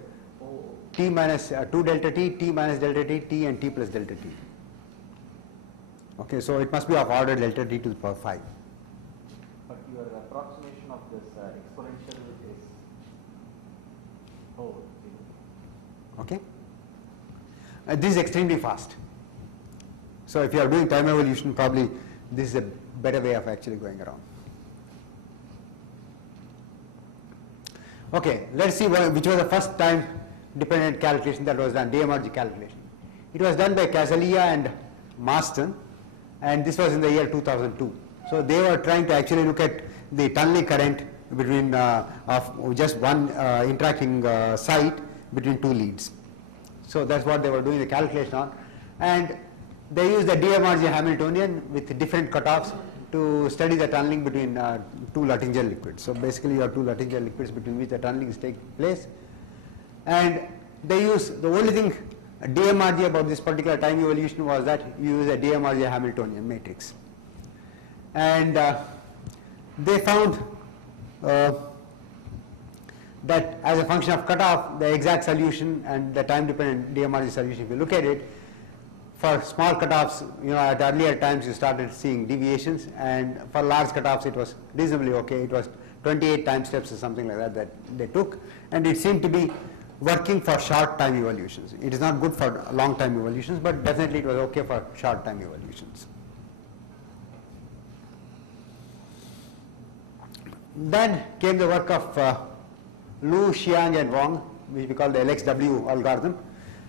t minus 2 delta t, t minus delta t, t and t plus delta t. Okay, so it must be of order delta t to the power 5. But your approximation of this exponential is, Okay, this is extremely fast. So if you are doing time evolution, probably this is a better way of actually going around. Okay, let's see which was the first time dependent calculation that was done, DMRG calculation. It was done by Casalia and Marston, and this was in the year 2002. So they were trying to actually look at the tunneling current between of just one interacting site between two leads. So that's what they were doing the calculation on, and they used the DMRG Hamiltonian with different cutoffs to study the tunneling between two Luttinger liquids. So basically you have two Luttinger liquids between which the tunneling is taking place, and they use the only thing DMRG about this particular time evolution was that you use a DMRG Hamiltonian matrix, and they found that as a function of cutoff, the exact solution and the time dependent DMRG solution, if you look at it, for small cutoffs, at earlier times you started seeing deviations, and for large cutoffs it was reasonably okay. It was 28 time steps or something like that they took, and it seemed to be working for short time evolutions. It is not good for long time evolutions, but definitely it was okay for short time evolutions. Then came the work of Lu, Xiang and Wang, which we call the LXW algorithm.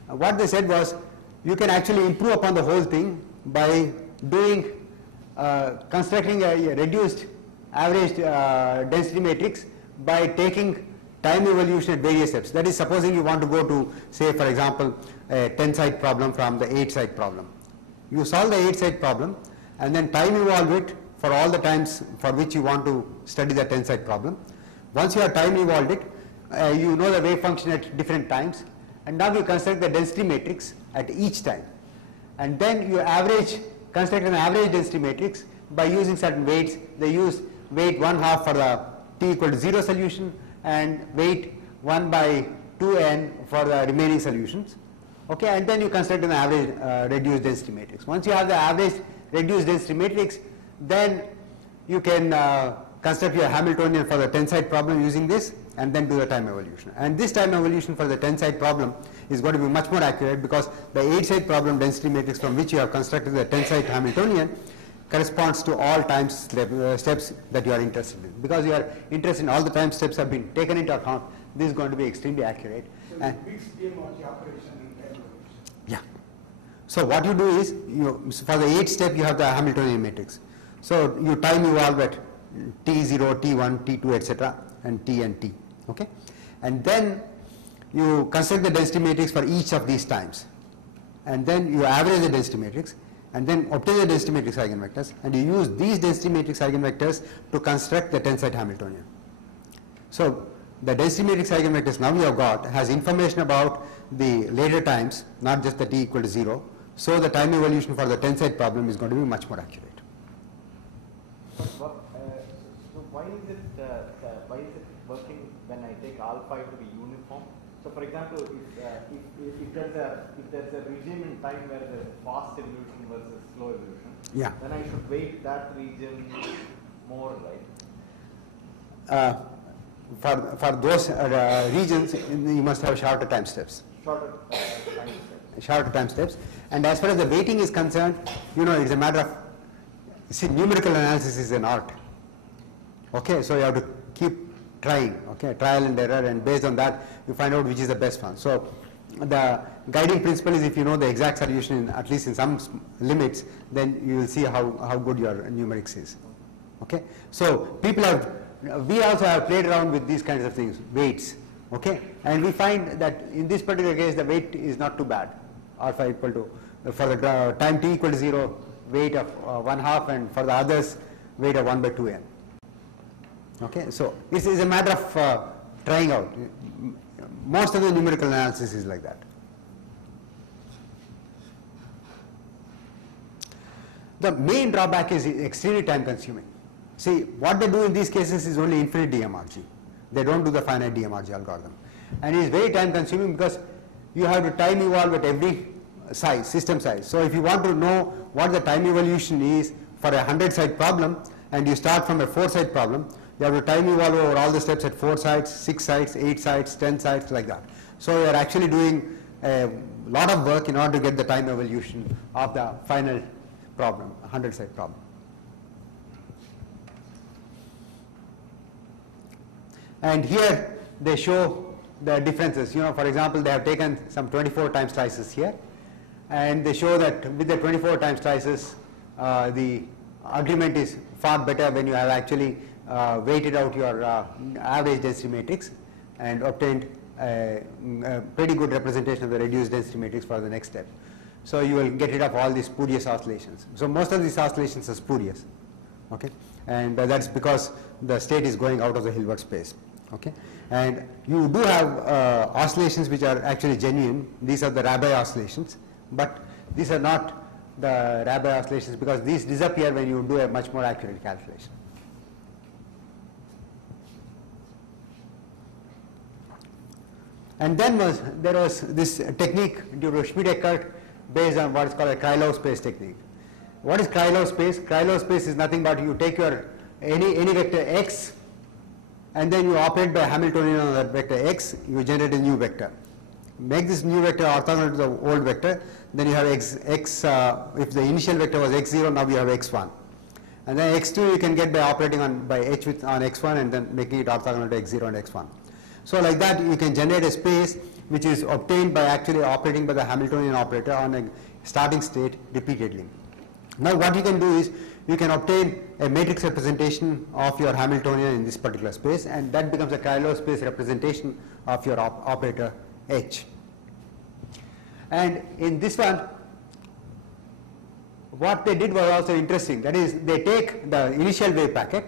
What they said was, you can actually improve upon the whole thing by doing constructing a reduced average density matrix by taking time evolution at various steps. That is, supposing you want to go to, say for example, a 10-site problem from the 8-site problem. You solve the 8-site problem and then time evolve it for all the times for which you want to study the 10-site problem. Once you have time evolved it, you know the wave function at different times, and now you construct the density matrix at each time, and then you construct an average density matrix by using certain weights. They use weight 1/2 for the t equal to 0 solution and weight 1/2n for the remaining solutions. Okay, and then you construct an average reduced density matrix. Once you have the average reduced density matrix, then you can construct your Hamiltonian for the 10-site problem using this, and then do the time evolution. And this time evolution for the 10-site problem is going to be much more accurate, because the 8-site problem density matrix from which you have constructed the 10-site Hamiltonian corresponds to all time steps that you are interested in. Because you are interested in all the time steps have been taken into account, this is going to be extremely accurate. So it beats DMRG operation in time evolution. Yeah. So what you do is, for the 8th step you have the Hamiltonian matrix. So you time evolve at T0, T1, T2, etc. and T and T. Okay? And then you construct the density matrix for each of these times. And then you average the density matrix, and then obtain the density matrix eigenvectors, and you use these density matrix eigenvectors to construct the 10-site Hamiltonian. So the density matrix eigenvectors now you have got has information about the later times, not just the t equal to 0. So the time evolution for the tensite problem is going to be much more accurate. So why is it working when I take alpha to be uniform? So for example, if there's a regime in time where there's fast evolution versus slow evolution, Yeah. then I should weight that region more, right? For those regions, you must have shorter time steps. Shorter time steps. Shorter time steps. And as far as the weighting is concerned, it's a matter of, see, numerical analysis is an art. Okay, so you have to keep trying, okay, trial and error, and based on that, you find out which is the best one. So the guiding principle is if you know the exact solution, at least in some limits, then you will see how good your numerics is. Okay, so we also have played around with these kinds of things, weights, okay, and we find that in this particular case the weight is not too bad. Alpha equal to, for the time t equal to 0, weight of 1/2, and for the others weight of 1/2n. Okay, so this is a matter of trying out. Most of the numerical analysis is like that. The main drawback is extremely time consuming. See, what they do in these cases is only infinite DMRG. They don't do the finite DMRG algorithm. And it is very time consuming because you have to time evolve at every size, system size. So if you want to know what the time evolution is for a 100-site problem, and you start from a 4-site problem, you have to time evolve over all the steps at 4 sites, 6 sites, 8 sites, 10 sites, like that. So you are actually doing a lot of work in order to get the time evolution of the final problem, 100-site problem. And here they show the differences. For example, they have taken some 24 time slices here, and they show that with the 24 time slices, the agreement is far better when you have actually weighted out your average density matrix and obtained a pretty good representation of the reduced density matrix for the next step. So you will get rid of all these spurious oscillations. So most of these oscillations are spurious, okay, and that's because the state is going out of the Hilbert space. Okay, and you do have oscillations which are actually genuine. These are the Rabi oscillations, but these are not the Rabi oscillations because these disappear when you do a much more accurate calculation. And then there was this technique due to Schmidt-Eckert based on what is called a Krylov space technique. What is Krylov space? Krylov space is nothing but you take your any vector x, and then you operate by Hamiltonian on that vector x, you generate a new vector. Make this new vector orthogonal to the old vector, then you have x if the initial vector was x0, now you have x1. And then x2 you can get by operating on h on x1 and then making it orthogonal to x0 and x1. So like that you can generate a space which is obtained by actually operating by the Hamiltonian operator on a starting state repeatedly. Now what you can do is you can obtain a matrix representation of your Hamiltonian in this particular space, and that becomes a Krylov space representation of your operator H. And in this one, what they did was also interesting. That is, they take the initial wave packet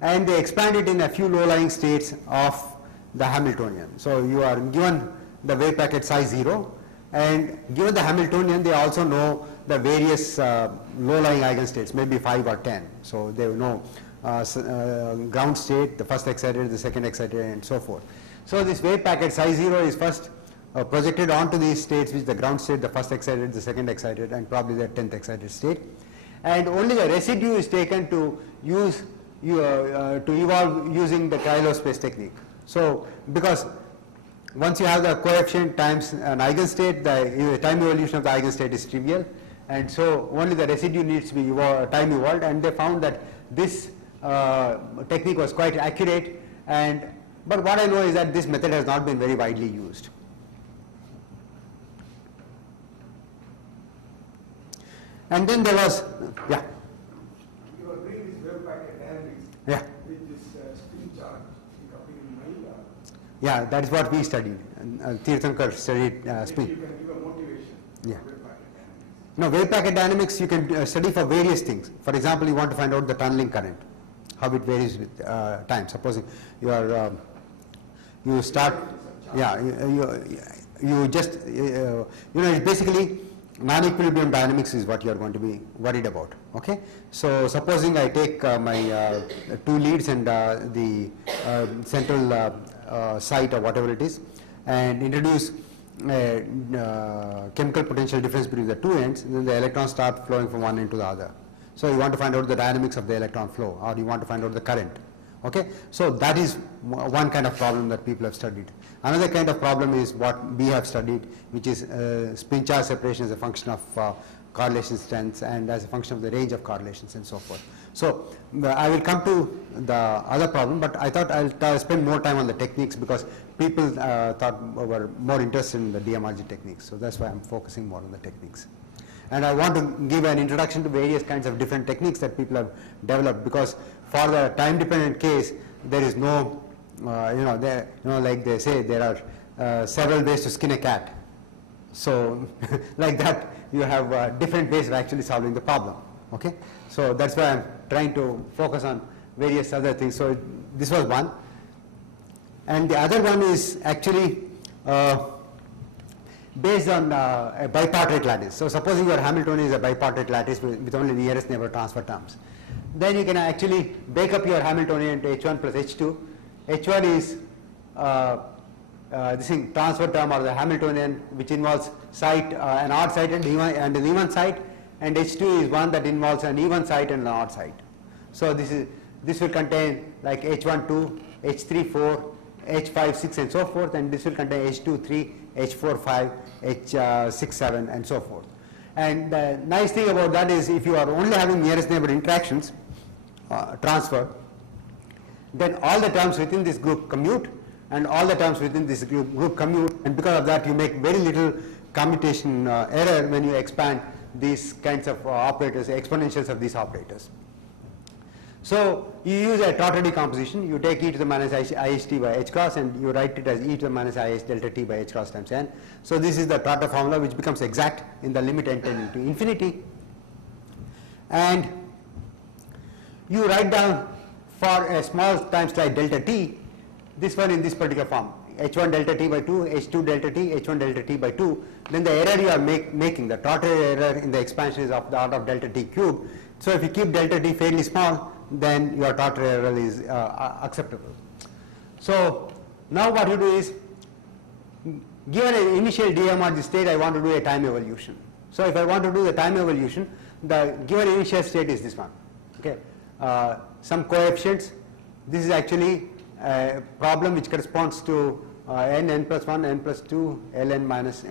and they expand it in a few low-lying states of the Hamiltonian. So you are given the wave packet size 0, and given the Hamiltonian, they also know the various low-lying eigenstates, maybe 5 or 10. So they know ground state, the first excited, the second excited, and so forth. So this wave packet size 0 is first projected onto these states, which is the ground state, the first excited, the second excited, and probably the 10th excited state. And only the residue is taken to use to evolve using the Krylov space technique. So because once you have the coefficient times an eigenstate, the time evolution of the eigenstate is trivial, and so only the residue needs to be time evolved, and they found that this technique was quite accurate. But what I know is that this method has not been very widely used. And then there was, yeah. You are doing this wave packet dynamics Yeah. with this spin charge coupling in mind. Yeah, that is what we studied. Tirthankar studied Maybe spin. you can give a motivation. Yeah. For wave packet dynamics. Now, wave packet dynamics you can study for various things. For example, you want to find out the tunneling current, how it varies with time. Supposing you are you start, yeah, you just, it's basically non-equilibrium dynamics is what you are going to be worried about, okay? So supposing I take my 2 leads and the central site or whatever it is, and introduce chemical potential difference between the 2 ends, then the electrons start flowing from one end to the other. So you want to find out the dynamics of the electron flow, or you want to find out the current. Okay, so that is one kind of problem that people have studied. Another kind of problem is what we have studied, which is spin charge separation as a function of correlation strengths and as a function of the range of correlations and so forth. So I will come to the other problem, but I thought I'll spend more time on the techniques because people were more interested in the DMRG techniques. So that's why I'm focusing more on the techniques. And I want to give an introduction to various kinds of different techniques that people have developed, because for the time-dependent case, there is no, like they say, there are several ways to skin a cat. So, like that, you have different ways of actually solving the problem. Okay, so that's why I'm trying to focus on various other things. So this was one, and the other one is actually based on a bipartite lattice. So supposing your Hamiltonian is a bipartite lattice with only nearest neighbor transfer terms, then you can actually break up your Hamiltonian into H1 plus H2. H1 is this thing, transfer term or the Hamiltonian, which involves site, an odd site and an even site, and H2 is one that involves an even site and an odd site. So this will contain like H1 2, H3 4, H5 6 and so forth, and this will contain H2 3, H4 5, H6 7 and so forth. And the nice thing about that is if you are only having nearest neighbor interactions transfer, then all the terms within this group commute and all the terms within this group commute, and because of that you make very little commutation error when you expand these kinds of operators, exponentials of these operators. So you use a Trotter decomposition. You take e to the minus IHT by h cross and you write it as e to the minus IH delta t by h cross times n. So this is the Trotter formula, which becomes exact in the limit n tending to infinity. And you write down for a small time slide delta t, this one in this particular form, h1 delta t by 2, h2 delta t, h1 delta t by 2. Then the error you are making, the Trotter error in the expansion is of the order of delta t cube. So if you keep delta t fairly small, then your Trotter error is acceptable. So now what you do is, given an initial DMRG state, I want to do a time evolution. So if I want to do the time evolution, the given initial state is this one. Okay, some coefficients. This is actually a problem which corresponds to n plus 1, n plus 2, ln minus.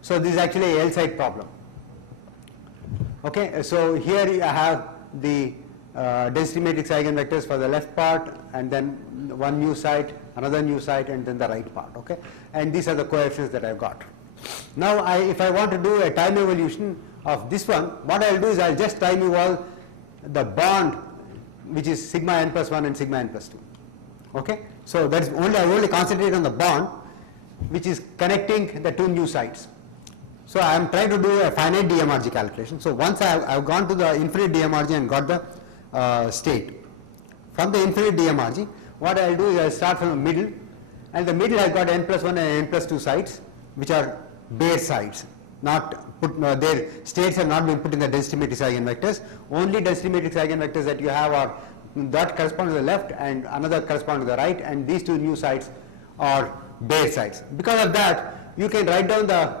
So this is actually a L-side problem. Okay, so here I have the density matrix eigenvectors for the left part, and then one new site, another new site, and then the right part. Okay, and these are the coefficients that I've got. Now if I want to do a time evolution of this one, what I'll do is I'll just time evolve the bond, which is sigma n plus 1 and sigma n plus 2. Okay, so that's only, I only concentrate on the bond which is connecting the two new sites. So I am trying to do a finite DMRG calculation. So once I've gone to the infinite DMRG and got the state from the infinite DMRG, what I'll do is I'll start from the middle, and the middle has got n plus 1 and n plus 2 sites, which are bare sites. Not put, their states have not been put in the density matrix eigenvectors. Only density matrix eigenvectors that you have are that correspond to the left and another correspond to the right, and these two new sites are bare sites. Because of that, you can write down the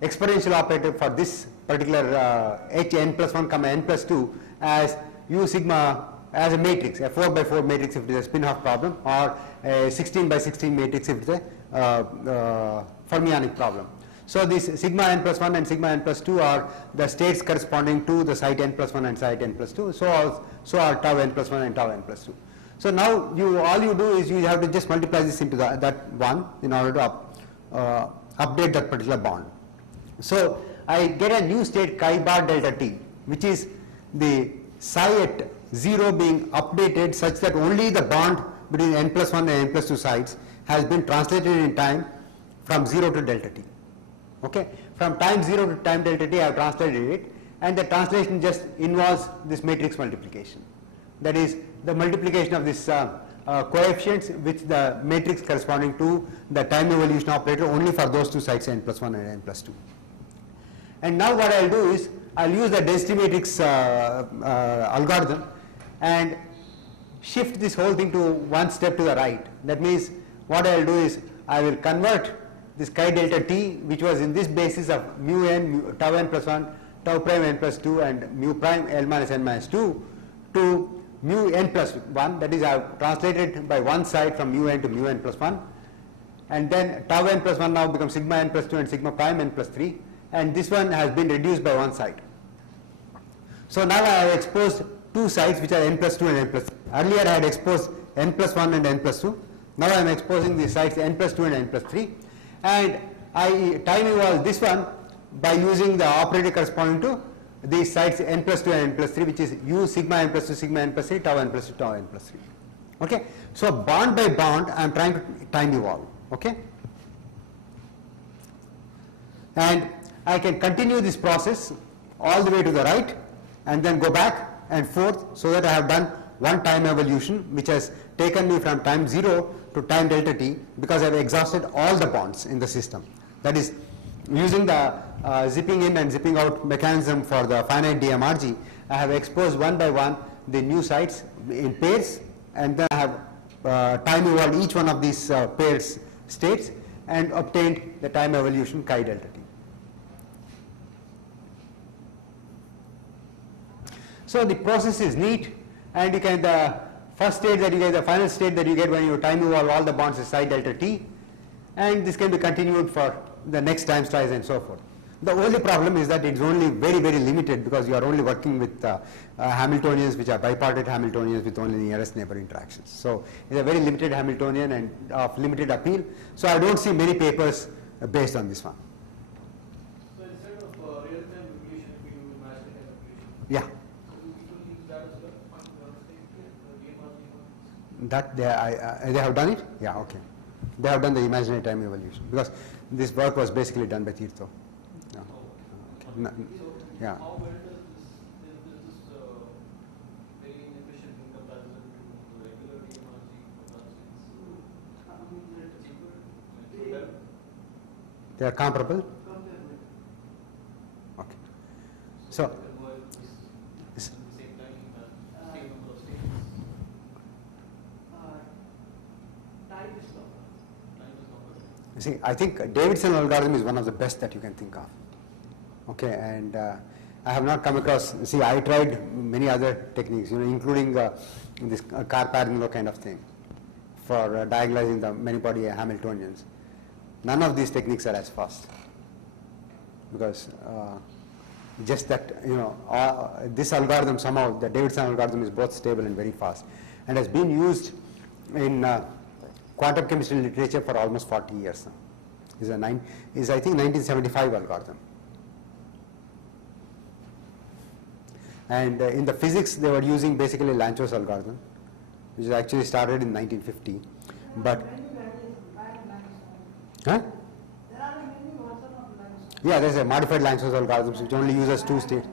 exponential operator for this particular n plus 1 comma n plus 2 as u sigma, as a matrix, a 4 by 4 matrix if it is a spin-half problem, or a 16 by 16 matrix if it is a fermionic problem. So this sigma n plus 1 and sigma n plus 2 are the states corresponding to the site n plus 1 and site n plus 2. So are tau n plus 1 and tau n plus 2. So now all you do is you have to just multiply this into that one in order to update that particular bond. So I get a new state chi bar delta t, which is the psi at 0 being updated such that only the bond between n plus 1 and n plus 2 sites has been translated in time from 0 to delta t. Okay, from time 0 to time delta t I have translated it, and the translation just involves this matrix multiplication. That is the multiplication of this coefficients with the matrix corresponding to the time evolution operator only for those two sites n+1 and n+2. And now what I'll do is I'll use the density matrix algorithm and shift this whole thing to one step to the right. That means what I'll do is I will convert this chi delta t, which was in this basis of mu n, tau n plus 1, tau prime n plus 2 and mu prime L minus n minus 2 to mu n plus 1, that is I have translated by one side from mu n to mu n plus 1, and then tau n plus 1 now becomes sigma n plus 2 and sigma prime n plus 3, and this one has been reduced by one side. So now I have exposed two sides which are n plus 2 and n plus 3. Earlier I had exposed n plus 1 and n plus 2. Now I am exposing the sides n plus 2 and n plus 3, and I time evolve this one by using the operator corresponding to these sides n plus 2 and n plus 3, which is u sigma n plus 2 sigma n plus 3 tau n plus 2 tau n plus 3. Okay. So bond by bond I am trying to time evolve. Okay. And I can continue this process all the way to the right and then go back and forth, so that I have done one time evolution which has taken me from time 0 to time delta t, because I have exhausted all the bonds in the system. That is, using the zipping in and zipping out mechanism for the finite DMRG, I have exposed one by one the new sites in pairs, and then I have time evolved each one of these pairs states and obtained the time evolution chi delta t. So the process is neat, and you can, the first state that you get, the final state that you get when you time evolve all the bonds is psi delta t, and this can be continued for the next time slice and so forth. The only problem is that it's only very, very limited, because you are only working with Hamiltonians which are bipartite Hamiltonians with only nearest neighbor interactions. So it's a very limited Hamiltonian and of limited appeal. So I don't see many papers based on this one. So instead of real-time evolution, we do imaginary evolution. Yeah. So we will use that as well on the DMRG one. That they have done it? Yeah, okay. They have done the imaginary time evolution, because this work was basically done by Tirtho. Yeah. So Yeah. how well does this very inefficient in comparison to regular DMRG cheaper? They are comparable? Okay. So, At the same time, same number of states. Time is longer. see, I think Davidson algorithm is one of the best that you can think of. Okay, and I have not come across, see, I tried many other techniques, including this Karp-Arnoldo kind of thing for diagonalizing the many-body Hamiltonians. None of these techniques are as fast, because just that, this algorithm somehow, the Davidson algorithm is both stable and very fast, and has been used in quantum chemistry literature for almost 40 years now. Is I think 1975 algorithm. And in the physics, they were using basically Lanczos algorithm, which actually started in 1950. But huh? Yeah, there's a modified Lanczos algorithm which only uses two states.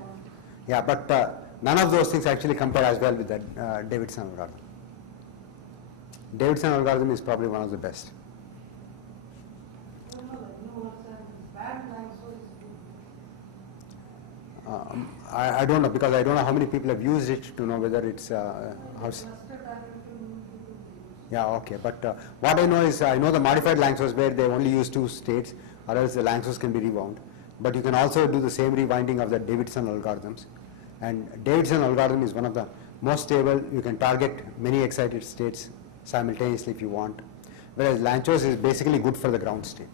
Yeah, but none of those things actually compare as well with the Davidson algorithm. Davidson algorithm is probably one of the best. I don't know, because I don't know how many people have used it to know whether it's yeah, okay, but what I know is, I know the modified Lanczos where they only use two states, or else the Lanczos can be rewound, but you can also do the same rewinding of the Davidson algorithms, and Davidson algorithm is one of the most stable. You can target many excited states simultaneously if you want, whereas Lanczos is basically good for the ground state.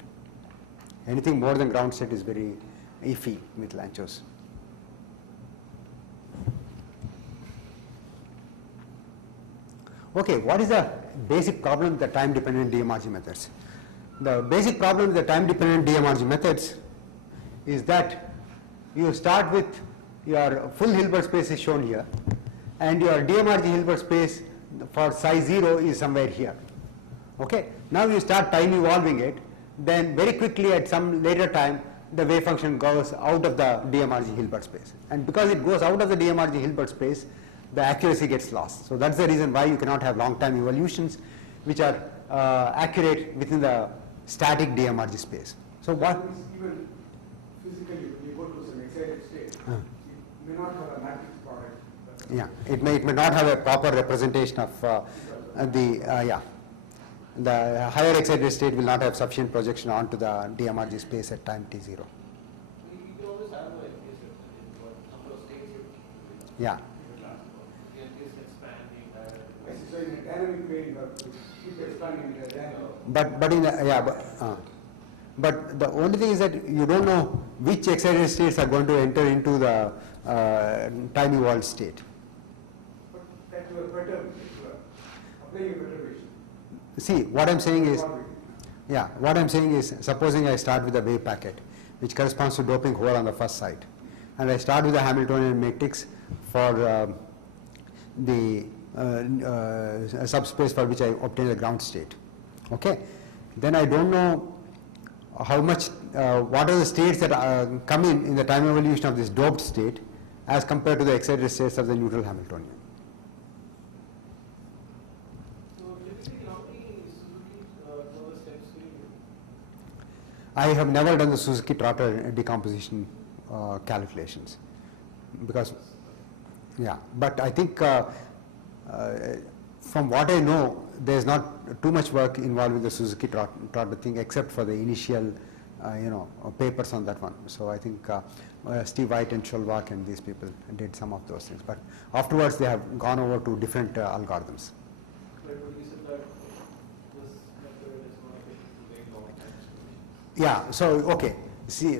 Anything more than ground state is very iffy with Lanczos. Okay, what is the basic problem with the time-dependent DMRG methods? The basic problem with the time-dependent DMRG methods is that you start with your full Hilbert space is shown here, and your DMRG Hilbert space for psi 0 is somewhere here. Okay, now you start time evolving it, then very quickly at some later time the wave function goes out of the DMRG Hilbert space, and because it goes out of the DMRG Hilbert space, the accuracy gets lost. So that's the reason why you cannot have long time evolutions which are accurate within the static DMRG space. So what? Even physically, when you go to some excited state, it may not have a matrix product. Yeah, it may not have a proper representation of the higher excited state will not have sufficient projection onto the DMRG space at time t0. You can always have like this what number of states you Yeah. can just expanding. I see. So in a dynamic way, you have to keep expanding the dynamic. But the only thing is that you don't know which excited states are going to enter into the time evolved state. But that you are better, you are applying a perturbation. See, what I'm saying is, supposing I start with a wave packet, which corresponds to doping hole on the first site, and I start with a Hamiltonian matrix for the subspace for which I obtain the ground state. Okay, then I don't know how much, what are the states that come in the time evolution of this doped state as compared to the excited states of the neutral Hamiltonian. So typically, how many Suzuki Trotter steps do you do? I have never done the Suzuki Trotter decomposition calculations because, but I think from what I know, there is not too much work involved with the Suzuki Trotter thing except for the initial, papers on that one. So I think Steve White and Scholbach and these people did some of those things. But afterwards, they have gone over to different algorithms. But you said that this method is not efficient to take long time solutions. Yeah, so, okay. See,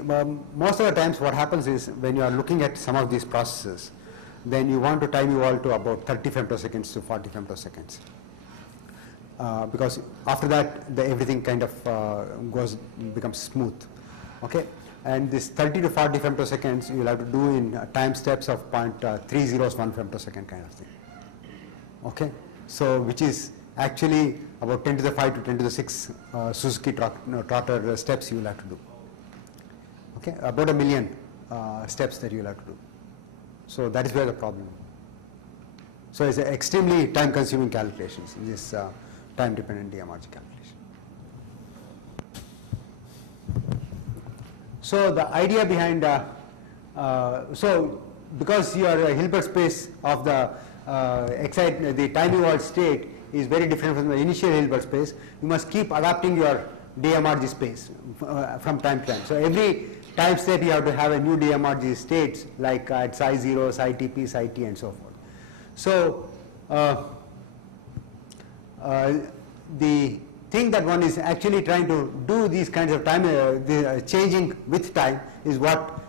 most of the times what happens is when you are looking at some of these processes, then you want to time evolve to about 30 femtoseconds to 40 femtoseconds. Because after that, everything kind of becomes smooth. Okay, and this 30 to 40 femtoseconds you will have to do in time steps of 0.301 femtosecond kind of thing. Okay, so which is actually about 10 to the 5 to 10 to the 6 Suzuki Trotter steps you will have to do. Okay, about 1 million steps that you will have to do. So that is where the problem. So it's an extremely time-consuming calculations in this time-dependent DMRG calculation. So the idea behind, so because your Hilbert space of the time evolved state is very different from the initial Hilbert space, you must keep adapting your DMRG space from time to time. So every time step you have to have a new DMRG states like at psi 0, psi TP, psi T and so forth. So the thing that one is actually trying to do these kinds of time, changing with time is what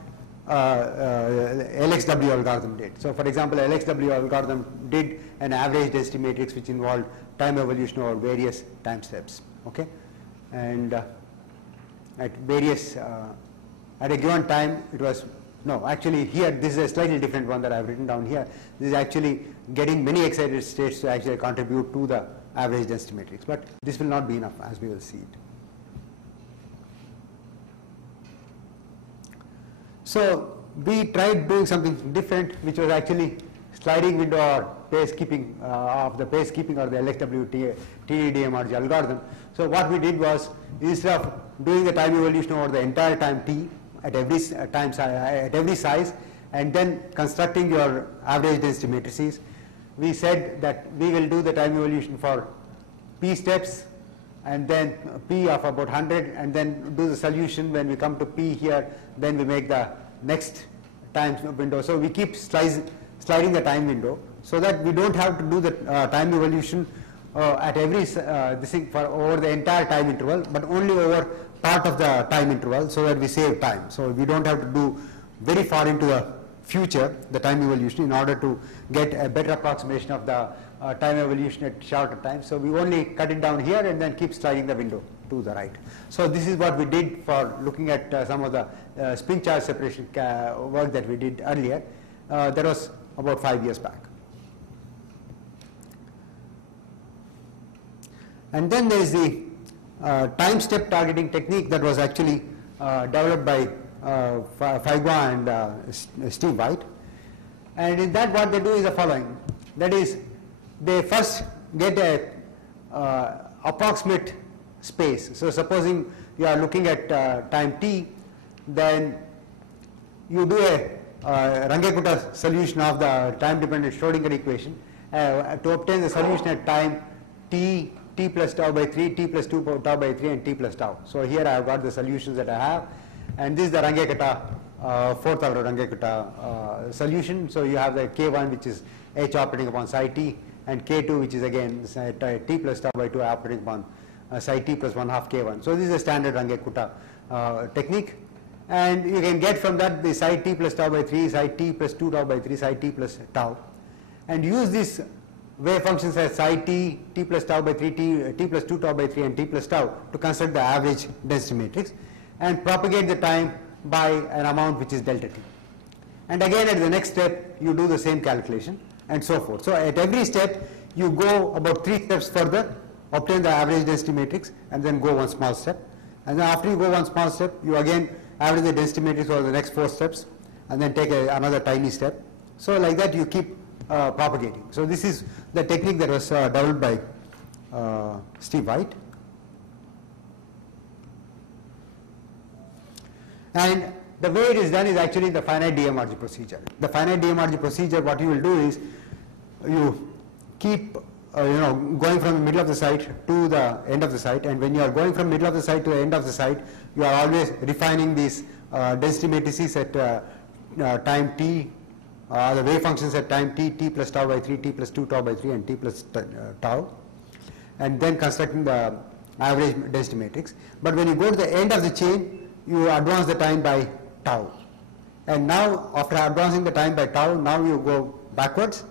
LXW algorithm did. So for example, LXW algorithm did an average density matrix which involved time evolution over various time steps. Okay, and at various at a given time it was, no, actually here this is a slightly different one that I have written down here. This is actually getting many excited states to actually contribute to the average density matrix, but this will not be enough as we will see it. So we tried doing something different, which was actually sliding window or pace keeping of the pace keeping or the LXW TD-DMRG algorithm. So what we did was, instead of doing the time evolution over the entire time t at every size and then constructing your average density matrices, we said that we will do the time evolution for p steps and then p of about 100 and then do the solution when we come to p here, then we make the next time window. So we keep sliding the time window so that we don't have to do the time evolution at every this thing for over the entire time interval, but only over part of the time interval so that we save time. So we don't have to do very far into the future the time evolution in order to get a better approximation of the time evolution at shorter time. So we only cut it down here and then keep sliding the window to the right. So this is what we did for looking at some of the spin charge separation work that we did earlier. That was about 5 years back. And then there is the time step targeting technique that was actually developed by Faigua and Steve White. And in that what they do is the following. That is, they first get a approximate space. So supposing you are looking at time t, then you do a Runge-Kutta solution of the time-dependent Schrodinger equation to obtain the solution at time t, t plus tau by 3, t plus 2 tau by 3, and t plus tau. So here I have got the solutions that I have, and this is the Runge-Kutta, fourth order Runge-Kutta solution. So you have the k1, which is h operating upon psi t, and k2, which is again t plus tau by 2 operating upon psi t plus 1/2 k1. So this is a standard Runge-Kutta technique, and you can get from that the psi t plus tau by 3, psi t plus 2 tau by 3, psi t plus tau, and use these wave functions as psi t, t plus tau by 3, t plus 2 tau by 3, and t plus tau to construct the average density matrix, and propagate the time by an amount which is delta t. And again at the next step you do the same calculation, and so forth. So at every step you go about 3 steps further, obtain the average density matrix, and then go one small step, and then after you go one small step you again average the density matrix over the next 4 steps, and then take another tiny step. So like that you keep propagating. So this is the technique that was developed by Steve White. And the way it is done is actually the finite DMRG procedure. The finite DMRG procedure, what you will do is you keep going from the middle of the site to the end of the site, and when you are going from middle of the site to the end of the site, you are always refining these density matrices at time t, the wave functions at time t, t plus tau by 3, t plus 2 tau by 3, and t plus tau, and then constructing the average density matrix. But when you go to the end of the chain, you advance the time by tau, and now after advancing the time by tau, now you go backwards,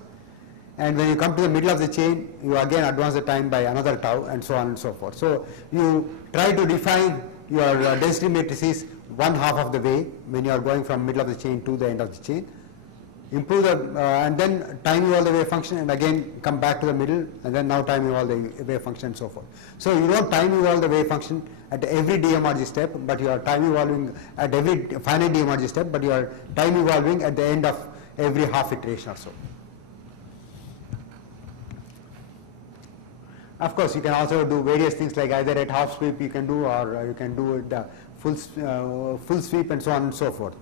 and when you come to the middle of the chain, you again advance the time by another tau, and so on and so forth. So you try to define your density matrices 1/2 of the way when you are going from middle of the chain to the end of the chain. Improve the and then time evolve the wave function, and again come back to the middle, and then now time evolve the wave function, and so forth. So you don't time evolve the wave function at every DMRG step, but you are time evolving at every finite DMRG step, but you are time evolving at the end of every half iteration or so. Of course, you can also do various things like either at half sweep you can do, or you can do it full sweep, and so on and so forth.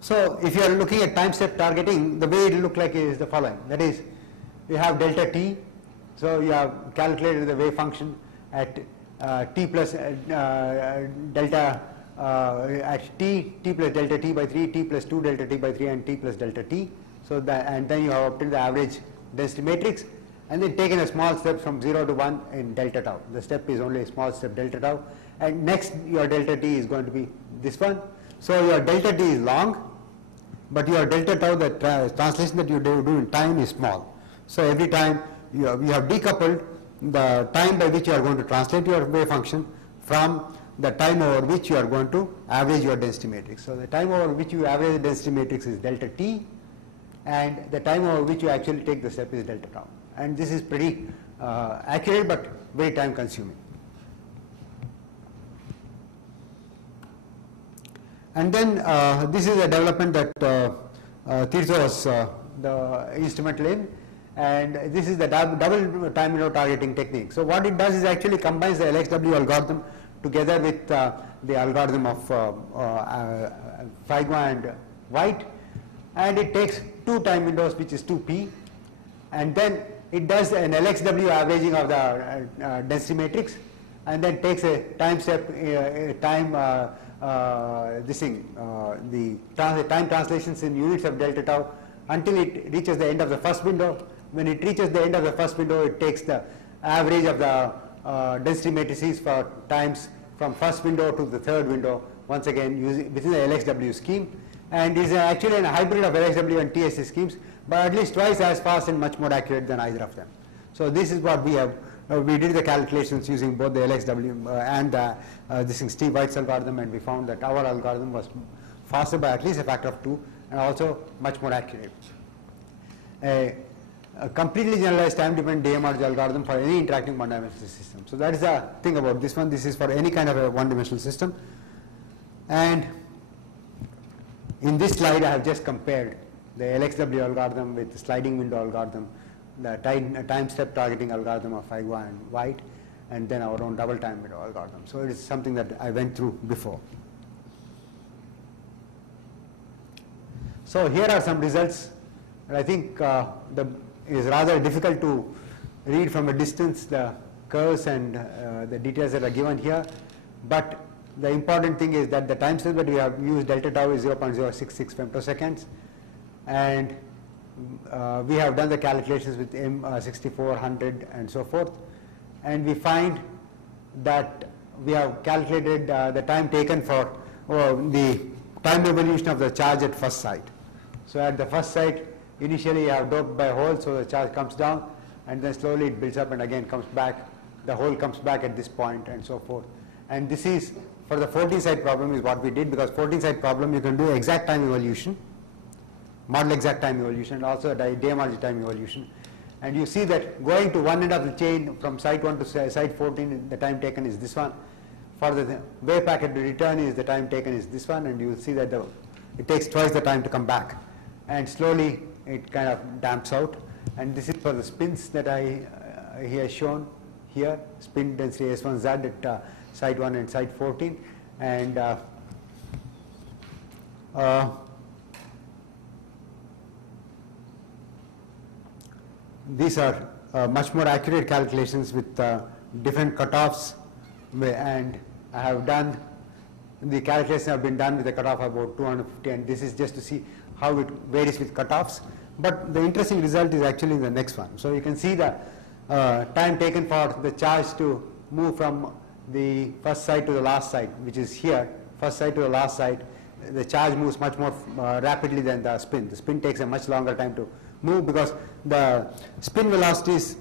So if you are looking at time step targeting, the way it will look like is the following. That is, you have delta t, so you have calculated the wave function at t plus delta at t plus delta t by 3, t plus 2 delta t by 3, and t plus delta t. So that, and then you have obtained the average density matrix, and then taken a small step from 0 to 1 in delta tau. The step is only a small step delta tau, and next your delta t is going to be this one. So your delta t is long, but your delta tau, the translation that you do in time, is small. So every time you have decoupled the time by which you are going to translate your wave function from the time over which you are going to average your density matrix. So the time over which you average the density matrix is delta t, and the time over which you actually take the step is delta tau. And this is pretty accurate but very time consuming. And then this is a development that Tirtho was the instrumental in, and this is the double time window targeting technique. So what it does is actually combines the LXW algorithm together with the algorithm of Figma and White, and it takes 2 time windows, which is 2p, and then it does an LXW averaging of the density matrix, and then takes a time step the time translations in units of delta tau until it reaches the end of the first window. When it reaches the end of the first window, it takes the average of the density matrices for times from first window to the third window, once again using within the LXW scheme, and is actually a hybrid of LXW and TSC schemes, but at least twice as fast and much more accurate than either of them. So this is what we have. We did the calculations using both the LXW and this is Steve White's algorithm, and we found that our algorithm was faster by at least a factor of 2 and also much more accurate. A completely generalized time-dependent DMRG algorithm for any interacting one-dimensional system. So that is the thing about this one. This is for any kind of a one-dimensional system. And In this slide, I have just compared the LXW algorithm with the sliding window algorithm, the time step targeting algorithm of Aiguat and White, and then our own double time window algorithm. So it is something that I went through before. So here are some results. And I think it is rather difficult to read from a distance the curves and the details that are given here, but the important thing is that the time step that we have used, delta tau, is 0.066 femtoseconds, and we have done the calculations with M6400 and so forth, and we find that we have calculated the time taken for the time evolution of the charge at first site. So at the first site, initially you have doped by hole, so the charge comes down, and then slowly it builds up and again comes back. The hole comes back at this point and so forth. And this is, for the 14-site problem, is what we did, because 14-site problem you can do exact time evolution, model exact time evolution, and also DMRG time evolution. And you see that going to one end of the chain from site 1 to site 14, the time taken is this one. For the wave packet to return, is the time taken is this one, and you will see that it takes twice the time to come back. And slowly it kind of damps out. And this is for the spins that I here shown here, spin density S1Z at site 1 and site 14. And these are much more accurate calculations with different cutoffs, and I have done, the calculations have been done with a cutoff of about 250, and this is just to see how it varies with cutoffs. But the interesting result is actually in the next one. So you can see the time taken for the charge to move from the first site to the last site, which is here, first site to the last site. The charge moves much more rapidly than the spin. The spin takes a much longer time to move, because the spin velocities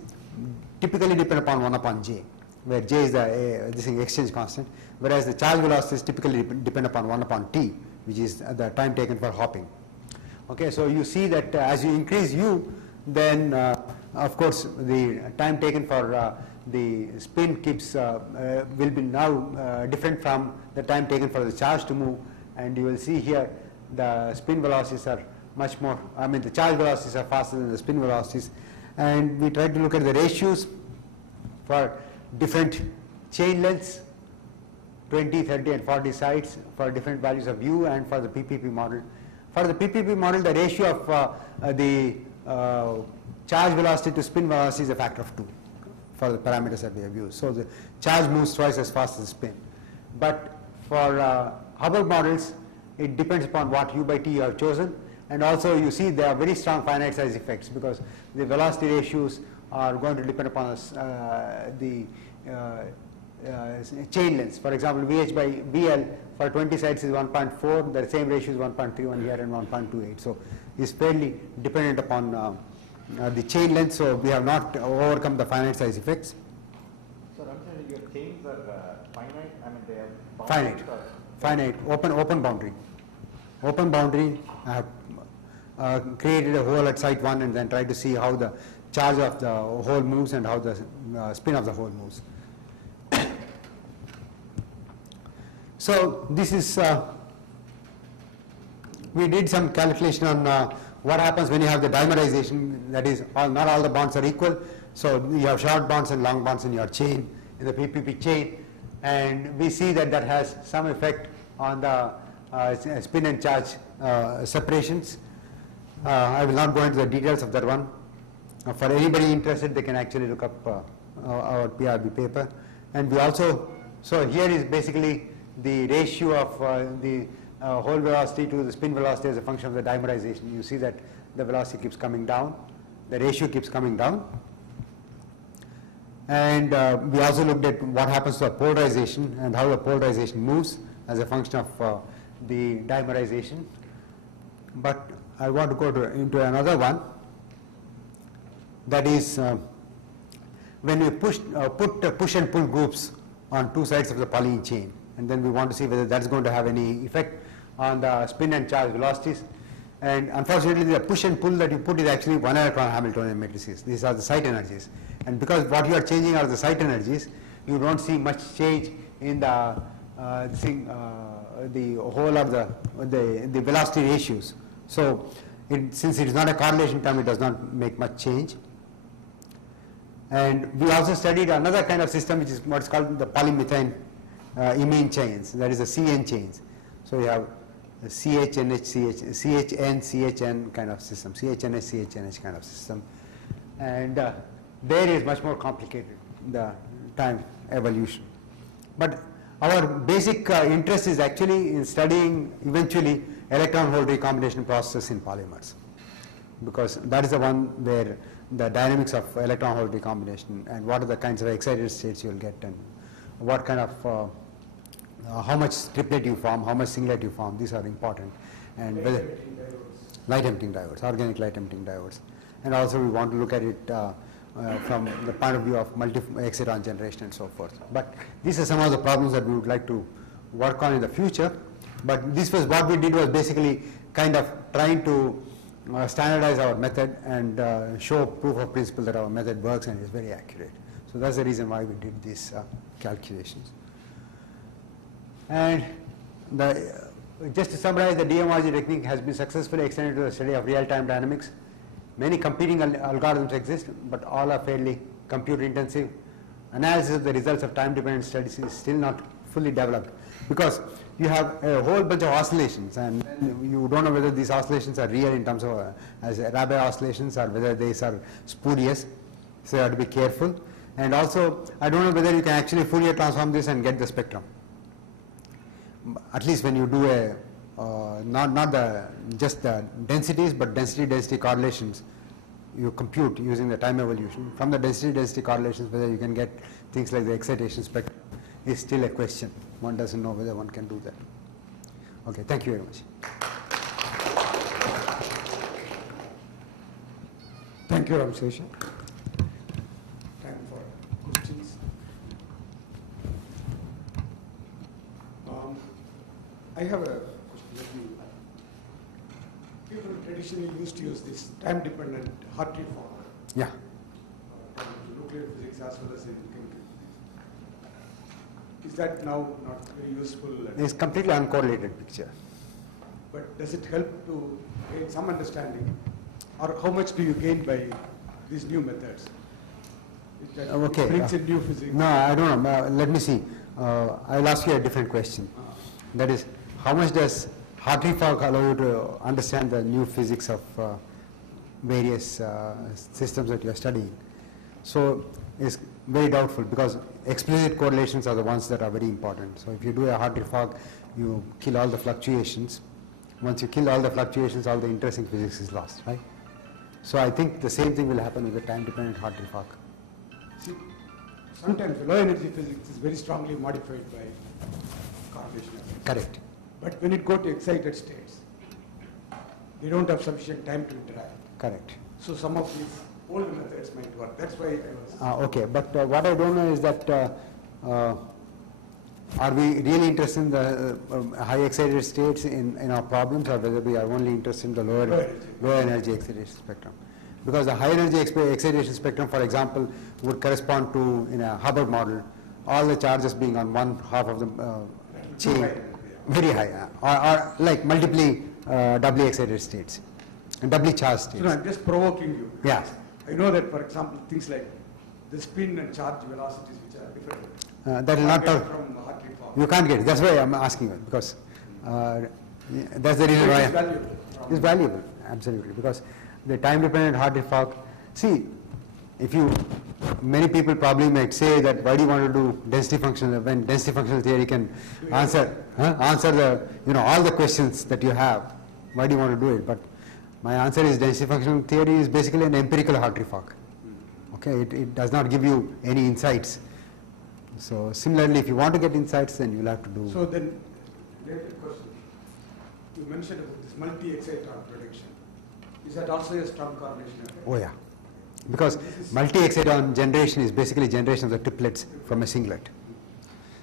typically depend upon 1 upon j, where j is the exchange constant, whereas the charge velocities typically depend upon 1 upon t, which is the time taken for hopping. Okay, so you see that as you increase u, then of course the time taken for the spin keeps will be now different from the time taken for the charge to move, and you will see here the spin velocities are much more, the charge velocities are faster than the spin velocities, and we try to look at the ratios for different chain lengths, 20, 30 and 40 sites for different values of u, and for the PPP model. For the PPP model, the ratio of the charge velocity to spin velocity is a factor of 2 for the parameters that we have used. So the charge moves twice as fast as the spin. But for Hubble models, it depends upon what u by t you have chosen, and also you see there are very strong finite size effects, because the velocity ratios are going to depend upon the chain lengths. For example, VH by VL for 20 sites is 1.4, the same ratio is 1.31 here and 1.28. So it's fairly dependent upon the chain length, so we have not overcome the finite size effects. So Ramachandran, your chains are finite, they are Finite, finite, open boundary. Open boundary, I have created a hole at site 1 and then tried to see how the charge of the hole moves and how the spin of the hole moves. So this is, we did some calculation on what happens when you have the dimerization, that is not all the bonds are equal. So you have short bonds and long bonds in your chain, in the PPP chain, and we see that that has some effect on the spin and charge separations. I will not go into the details of that one. For anybody interested, they can actually look up our PRB paper. And we also, so here is basically the ratio of the hole velocity to the spin velocity as a function of the dimerization. You see that the velocity keeps coming down, the ratio keeps coming down. And we also looked at what happens to the polarization and how the polarization moves as a function of the dimerization. But I want to go into another one, that is when we put push and pull groups on two sides of the polyene chain, and then we want to see whether that's going to have any effect on the spin and charge velocities. And unfortunately, the push and pull that you put is actually one electron Hamiltonian matrices. These are the site energies, and because what you are changing are the site energies, you don't see much change in the the whole of the velocity ratios. So since it is not a correlation term, it does not make much change. And we also studied another kind of system, which is what's called the polymethane imine chains, that is the CN chains. So you have the CHNH, CHN, CHN kind of system, CHNH, CHNH kind of system. And there is much more complicated, the time evolution. But our basic interest is actually in studying eventually electron-hole recombination processes in polymers, because that is the one where the dynamics of electron-hole recombination and what are the kinds of excited states you will get, and what kind of how much triplet you form, how much singlet you form, these are important. And whether light-emitting diodes, organic light-emitting diodes. And also we want to look at it from the point of view of multi-exciton generation and so forth. But these are some of the problems that we would like to work on in the future. But this was what we did, was basically kind of trying to standardize our method and show proof of principle that our method works and is very accurate. So that's the reason why we did these calculations. And just to summarize, the DMRG technique has been successfully extended to the study of real-time dynamics. Many competing algorithms exist, but all are fairly compute intensive. Analysis of the results of time-dependent studies is still not fully developed, because you have a whole bunch of oscillations, and you don't know whether these oscillations are real in terms of as Rabi oscillations, or whether these are spurious, so you have to be careful. And also, I don't know whether you can actually Fourier transform this and get the spectrum. At least when you do a not just the densities, but density correlations, you compute using the time evolution. From the density correlations, whether you can get things like the excitation spectrum is still a question. One doesn't know whether one can do that. Okay, thank you very much. Thank you, Ramsesha. Time for questions. I have a question. People traditionally used to use this time-dependent Hartree form. Yeah. Nuclear physics as well as in chemical physics. Is that now not very useful? It's completely uncorrelated picture. But does it help to gain some understanding? Or how much do you gain by these new methods? Okay. It brings in new physics. No, I don't know. Let me see. I'll ask you a different question. That is, how much does Hartree fog allow you to understand the new physics of various systems that you are studying? So it's very doubtful, because explicit correlations are the ones that are very important. So if you do a Hartree fog, you kill all the fluctuations. Once you kill all the fluctuations, all the interesting physics is lost, right? So I think the same thing will happen with the time-dependent Hartree fog. See, sometimes low energy physics is very strongly modified by correlation effects. Correct. But when it goes to excited states, they don't have sufficient time to interact. Correct. So some of these old methods might work. That's why I was... Okay, but what I don't know is that are we really interested in the high excited states in our problems, or whether we are only interested in the lower energy excitation spectrum? Because the high energy excitation spectrum, for example, would correspond to, in a Hubbard model, all the charges being on one half of the chain, very high, or like multiply doubly excited states, and doubly charged states. So no, I'm just provoking you. Yeah. I know that, for example, things like the spin and charge velocities, which are different. That will not from talk. Hartree fog. You can't get it. That's why I'm asking you, because that's the reason why It's valuable. it's valuable, absolutely, because the time-dependent Hartree fog. See, if you, many people probably might say that why do you want to do density functional when density functional theory can answer the all the questions that you have. Why do you want to do it? But my answer is density functional theory is basically an empirical Hartree fog. Okay, it does not give you any insights. So similarly, if you want to get insights, then you'll have to do. So then, related question. You mentioned about this multi-exciton prediction. Is that also a strong correlation effect? Oh yeah, because multi-exciton generation is basically generation of the triplets from a singlet.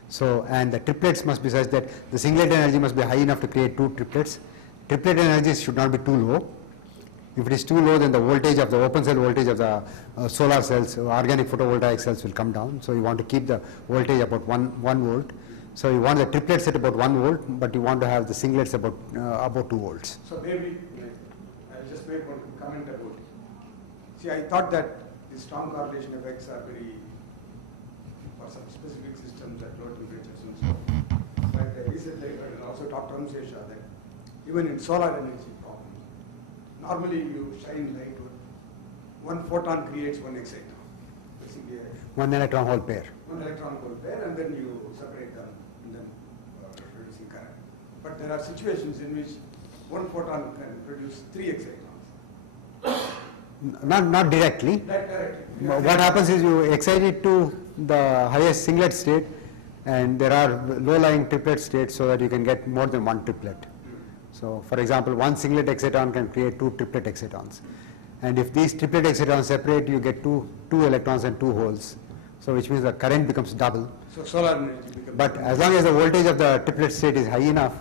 So, and the triplets must be such that the singlet energy must be high enough to create two triplets. Triplet energies should not be too low. If it is too low, then the voltage of the open cell voltage of the solar cells, organic photovoltaic cells will come down. So you want to keep the voltage about 1 volt. So you want the triplets at about 1 volt, but you want to have the singlets about 2 volts. So maybe, I'll just make one comment about, see, I thought that the strong correlation effects are very, for some specific systems at low temperatures and so on. But recently, and also Dr. Ramsesha, that even in solar energy problems, normally you shine light, one photon creates one exciton. Basically, 1 electron hole pair. one electron hole pair, and then you separate them and then producing current. But there are situations in which one photon can produce 3 excitons. Not directly. That directly. What happens is you excite it to the highest singlet state, and there are low-lying triplet states so that you can get more than 1 triplet. So, for example, 1 singlet exciton can create 2 triplet excitons. And if these triplet excitons separate, you get two electrons and 2 holes. So, which means the current becomes double. So solar energy becomes. But as long as the voltage of the triplet state is high enough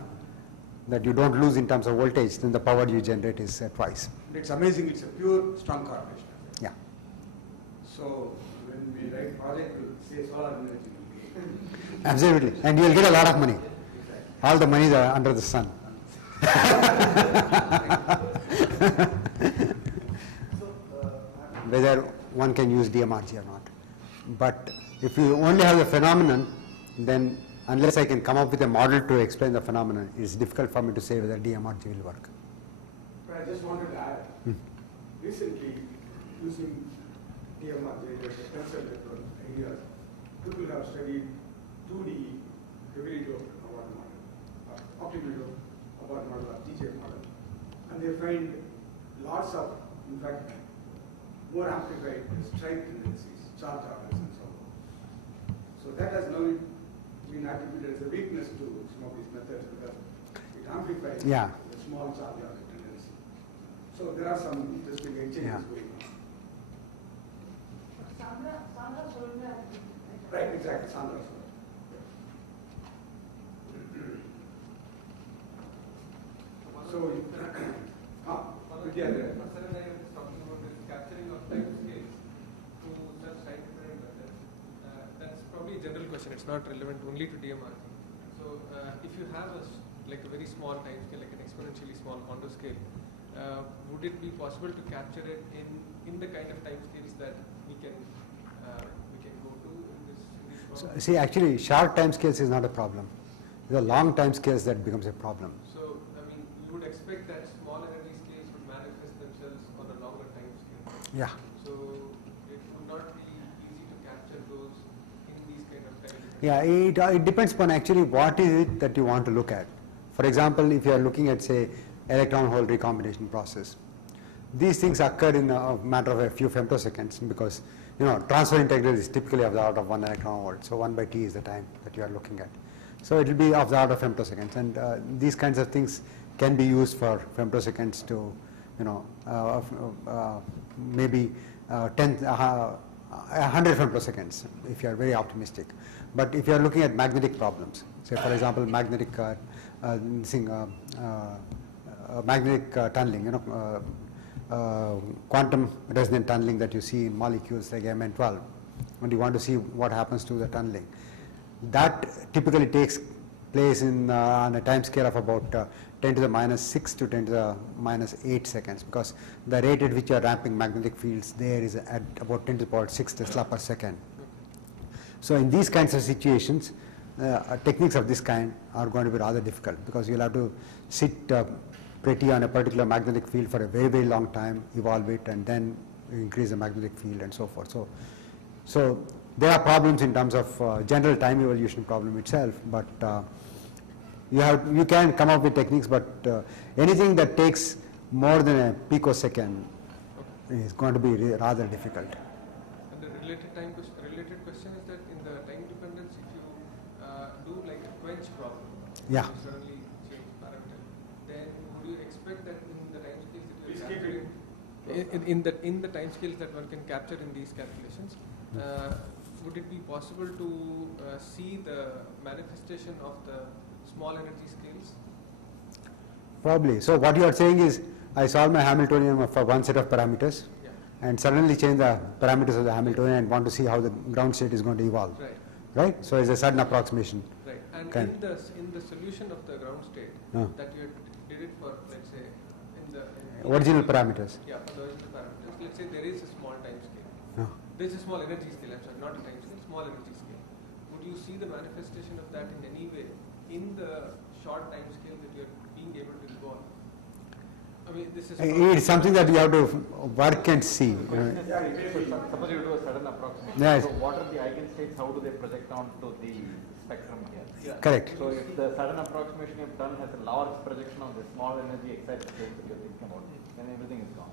that you don't lose in terms of voltage, then the power you generate is twice. It's amazing. It's a pure strong correlation. Yeah. So when we write project, we'll say solar energy. Absolutely. And you will get a lot of money. All the money is under the sun. Whether one can use DMRG or not. But if you only have the phenomenon, then unless I can come up with a model to explain the phenomenon, it's difficult for me to say whether DMRG will work. But I just wanted to add, recently using DMRG, the tensor network ideas, people have studied 2D heavily doped Hubbard model, optimally doped Hubbard model or TJ model, and they find lots of, in fact, more amplified strike tendencies, charge orders and so on. So that has now been attributed as a weakness to some of these methods because it amplifies the small charge order tendency. So there are some interesting exchanges going on. Sandra Solna. Right, exactly, Sandra Solna. So, Concern I was talking about is capturing of time scales through such time-dependent methods. That's probably a general question. It's not relevant only to DMRG. So, if you have like a very small time scale, like an exponentially small Kondo scale, would it be possible to capture it in the kind of time scales that we can go to in this So, problem? see, actually, short time scales is not a problem. The long time scales that becomes a problem. So, I mean, you would expect that small energy scales would manifest themselves on a longer time scale. Yeah. So, it would not be easy to capture those in these kind of time. Yeah, it depends upon actually what is it that you want to look at. For example, if you are looking at, say, electron hole recombination process, these things occur in a matter of a few femtoseconds because, transfer integral is typically of the order of 1 electron volt. So 1 by T is the time that you are looking at. So it will be of the order of femtoseconds, and these kinds of things can be used for femtoseconds to, maybe 100 femtoseconds if you are very optimistic. But if you are looking at magnetic problems, say for example magnetic tunneling, quantum resonant tunneling that you see in molecules like Mn12, and you want to see what happens to the tunneling. That typically takes place on a time scale of about 10 to the minus 6 to 10 to the minus 8 seconds, because the rate at which you are ramping magnetic fields there is at about 10 to the power 6 Tesla per second. So in these kinds of situations, techniques of this kind are going to be rather difficult because you'll have to sit pretty on a particular magnetic field for a very, very long time, evolve it, and then increase the magnetic field and so forth. So there are problems in terms of general time evolution problem itself, but you can come up with techniques, but anything that takes more than a picosecond is going to be rather difficult. And the related question is that in the time dependence, if you do like a quench problem, Yeah. you suddenly change parameter, then would you expect that in the time scales that you Please are keep capturing, in the time scales that one can capture in these calculations, would it be possible to see the manifestation of the small energy scales? Probably. So what you are saying is, I solve my Hamiltonian for one set of parameters, and suddenly change the parameters of the Hamiltonian and want to see how the ground state is going to evolve. Right. Right? So it's a sudden approximation. Right. And Kind. in the solution of the ground state Ah. that you did it for, let's say, in the Original parameters. Yeah, for the original parameters. Let's say there is a small time scale. Ah. There is a small energy scale. I'm sorry, not a time scale, small energy scale. Would you see the manifestation of that in any way in the short time scale that you're being able to evolve? I mean, this is It's something that you have to work and see. The question is, suppose you do a sudden approximation. Yes. So what are the eigenstates? How do they project onto the spectrum here? Yeah. Correct. So if the sudden approximation you've done has a large projection on the small energy excited states that you're thinking about, then everything is gone.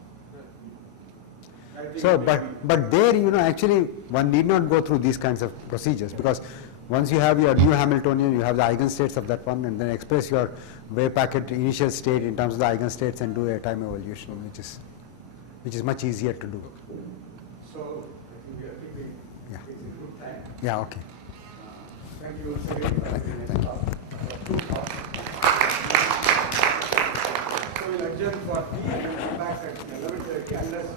I think So, maybe- but there, actually, one need not go through these kinds of procedures, because once you have your new Hamiltonian, you have the eigenstates of that one, and then express your wave packet initial state in terms of the eigenstates and do a time evolution, which is much easier to do. So, I think we are keeping Yeah. things in good time. Yeah, okay. Thank you once again for having us talk. Two talks. So we'll adjourn for tea and we'll come back at 11:30 unless